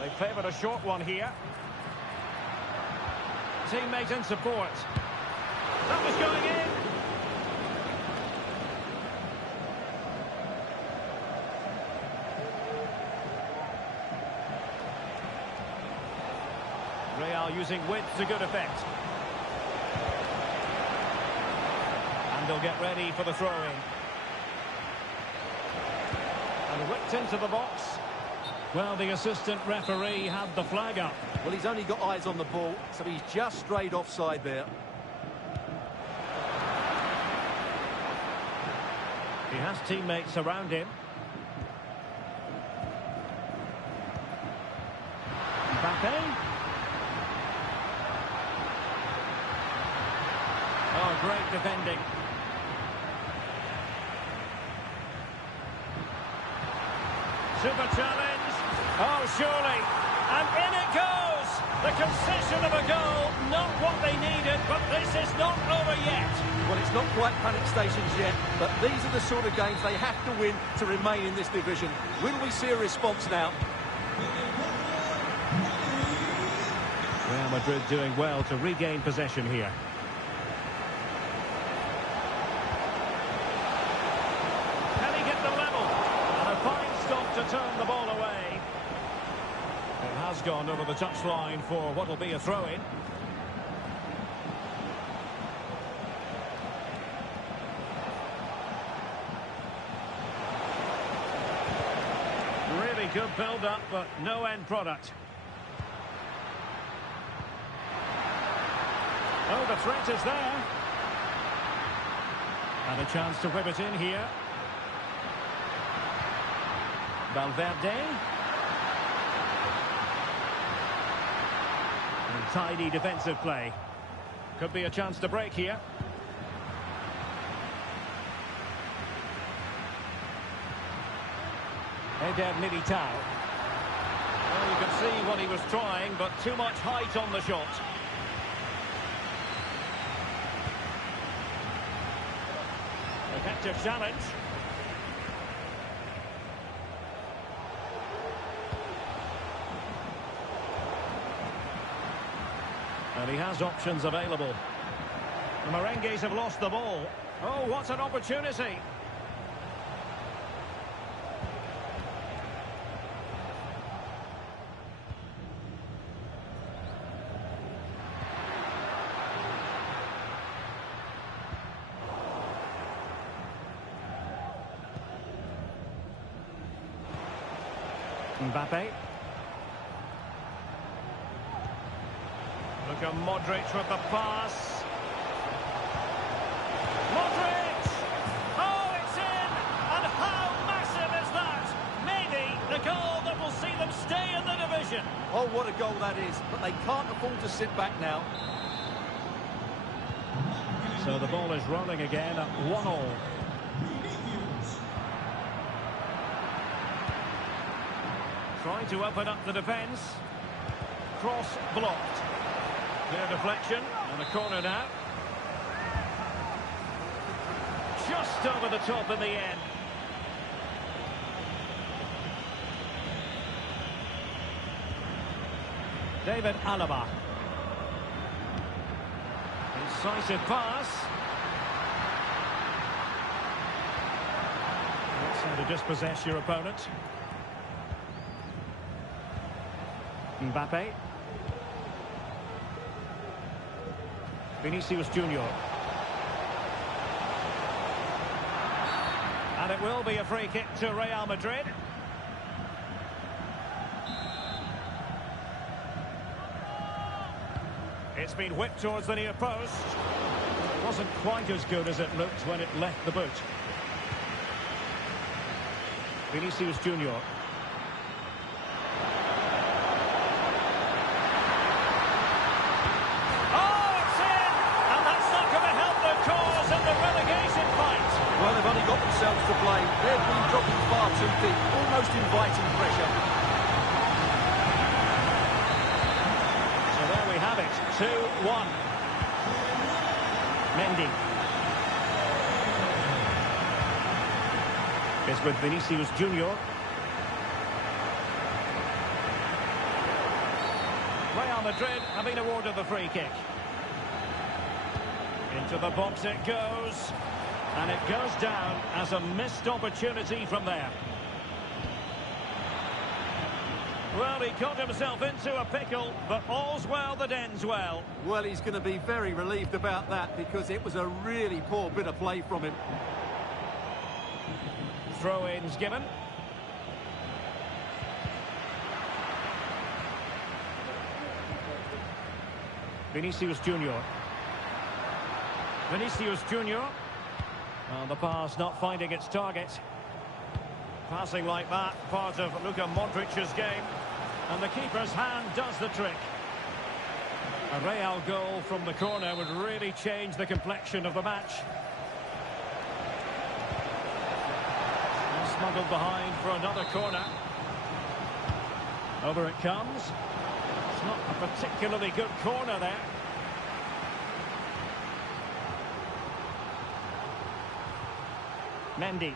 They favoured a short one here. Teammate in support. That was going in. Real using width to good effect. And they'll get ready for the throw-in. And whipped into the box. Well, the assistant referee had the flag up. Well, he's only got eyes on the ball, so he's just strayed offside there. He has teammates around him. Mbappe. Oh, great defending. Super challenge. Oh, surely. And in it goes. The concession of a goal. Not what they needed, but this is not over yet. Well, it's not quite panic stations yet, but these are the sort of games they have to win to remain in this division. Will we see a response now? Real Madrid doing well to regain possession here. Can he get the level? And a fine stop to turn the ball away. It has gone over the touchline for what will be a throw-in. Really good build-up, but no end product. Oh, the threat is there. And a chance to whip it in here. Valverde. And tidy defensive play. Could be a chance to break here. Eder Militao. Well, you can see what he was trying, but too much height on the shot. Effective challenge. And he has options available. The Merengues have lost the ball. Oh, what an opportunity. Mbappe. Look at Modric with the pass. Modric! Oh, it's in! And how massive is that? Maybe the goal that will see them stay in the division. Oh, what a goal that is. But they can't afford to sit back now. So the ball is rolling again at 1-1. Trying to open up the defence. Cross blocked. Clear deflection, and a corner now. Just over the top in the end. David Alaba. Incisive pass. That's how to dispossess your opponent. Mbappe. Vinicius Junior. And it will be a free kick to Real Madrid. It's been whipped towards the near post. It wasn't quite as good as it looked when it left the boot. Vinicius Junior. Well, they've only got themselves to blame. They've been dropping far too deep, almost inviting pressure. So there we have it, 2-1. Mendy. It's with Vinicius Junior. Real Madrid have been awarded the free kick. Into the box it goes. And it goes down as a missed opportunity from there. Well, he got himself into a pickle, but all's well that ends well. Well, he's going to be very relieved about that because it was a really poor bit of play from him. Throw-ins given. Vinicius Junior. Vinicius Junior. Well, the pass not finding its target. Passing like that, part of Luka Modric's game. And the keeper's hand does the trick. A Real goal from the corner would really change the complexion of the match. And smuggled behind for another corner. Over it comes. It's not a particularly good corner there. Mendy.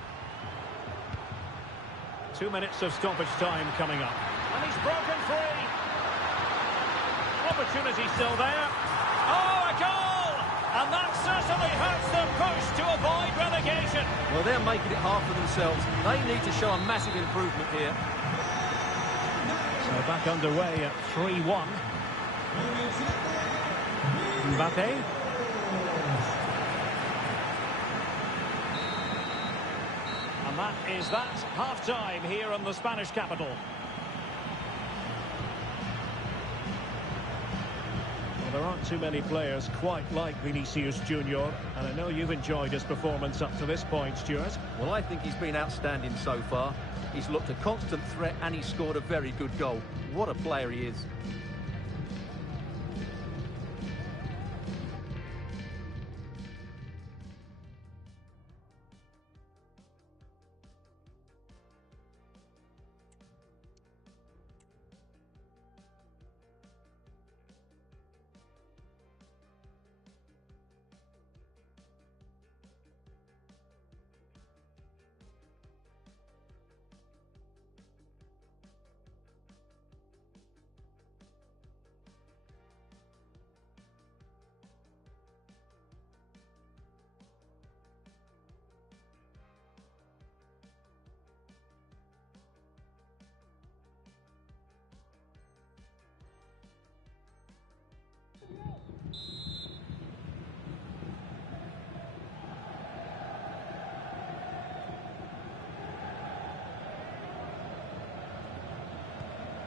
2 minutes of stoppage time coming up. And he's broken free. Opportunity still there. Oh, a goal! And that certainly hurts them push to avoid relegation. Well, they're making it hard for themselves. They need to show a massive improvement here. So back underway at 3-1. Mbappe. And that is that. Half-time here in the Spanish capital. Well, there aren't too many players quite like Vinicius Junior, and I know you've enjoyed his performance up to this point, Stuart. Well, I think he's been outstanding so far. He's looked a constant threat and he's scored a very good goal. What a player he is.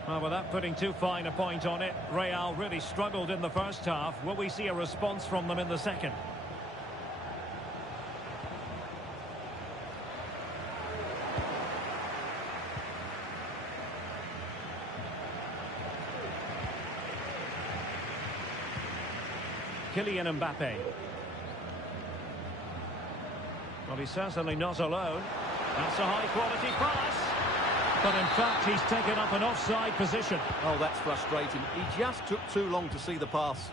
Well, without putting too fine a point on it, Real really struggled in the first half. Will we see a response from them in the second? Kylian Mbappe. Well, he's certainly not alone. That's a high-quality pass. But in fact, he's taken up an offside position. Oh, that's frustrating. He just took too long to see the pass.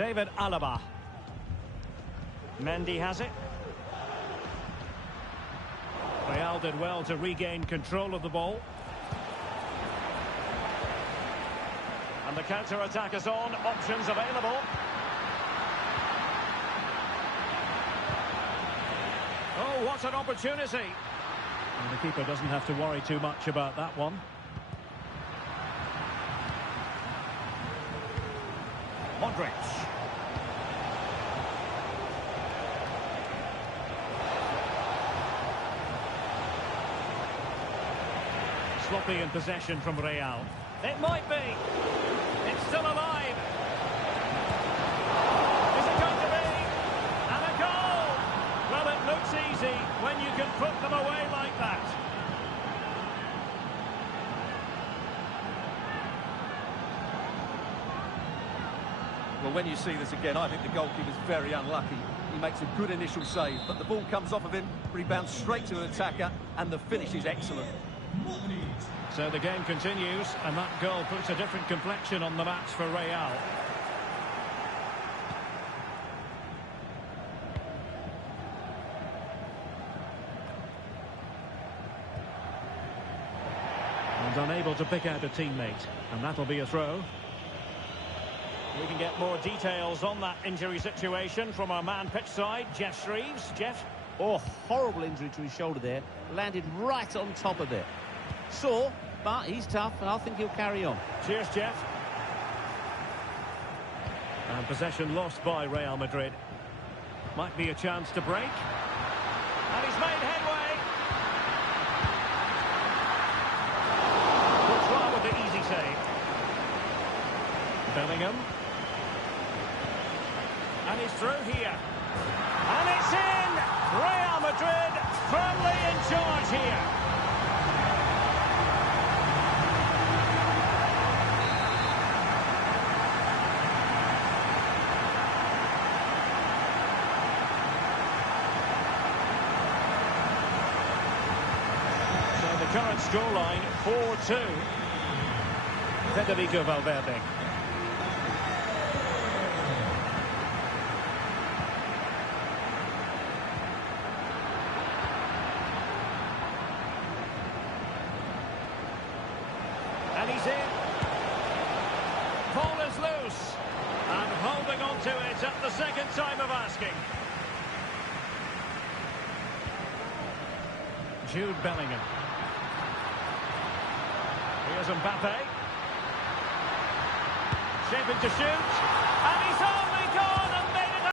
David Alaba. Mendy has it. Real did well to regain control of the ball. And the counter-attack is on. Options available. Oh, what an opportunity. And the keeper doesn't have to worry too much about that one. Modric. Sloppy in possession from Real. It might be. It's still alive. Is it going to be? And a goal! Well, it looks easy when you can put them away like that. Well, when you see this again, I think the goalkeeper's very unlucky. He makes a good initial save, but the ball comes off of him, rebounds straight to an attacker, and the finish is excellent. So the game continues, and that goal puts a different complexion on the match for Real. And unable to pick out a teammate, and that'll be a throw. We can get more details on that injury situation from our man pitch side, Jeff Shreves. Jeff? Oh, horrible injury to his shoulder there. Landed right on top of it. Sore, but he's tough, and I think he'll carry on. Cheers, Jeff. And possession lost by Real Madrid. Might be a chance to break. And he's made headway. Courtois with the easy save. Bellingham. And he's through here. And it's in! Real Madrid firmly in charge here. So the current scoreline, 4-2. Federico Valverde. And he's in. Ball is loose. And holding on to it at the second time of asking. Jude Bellingham. Here's Mbappe. Shaping to shoot. And he's on!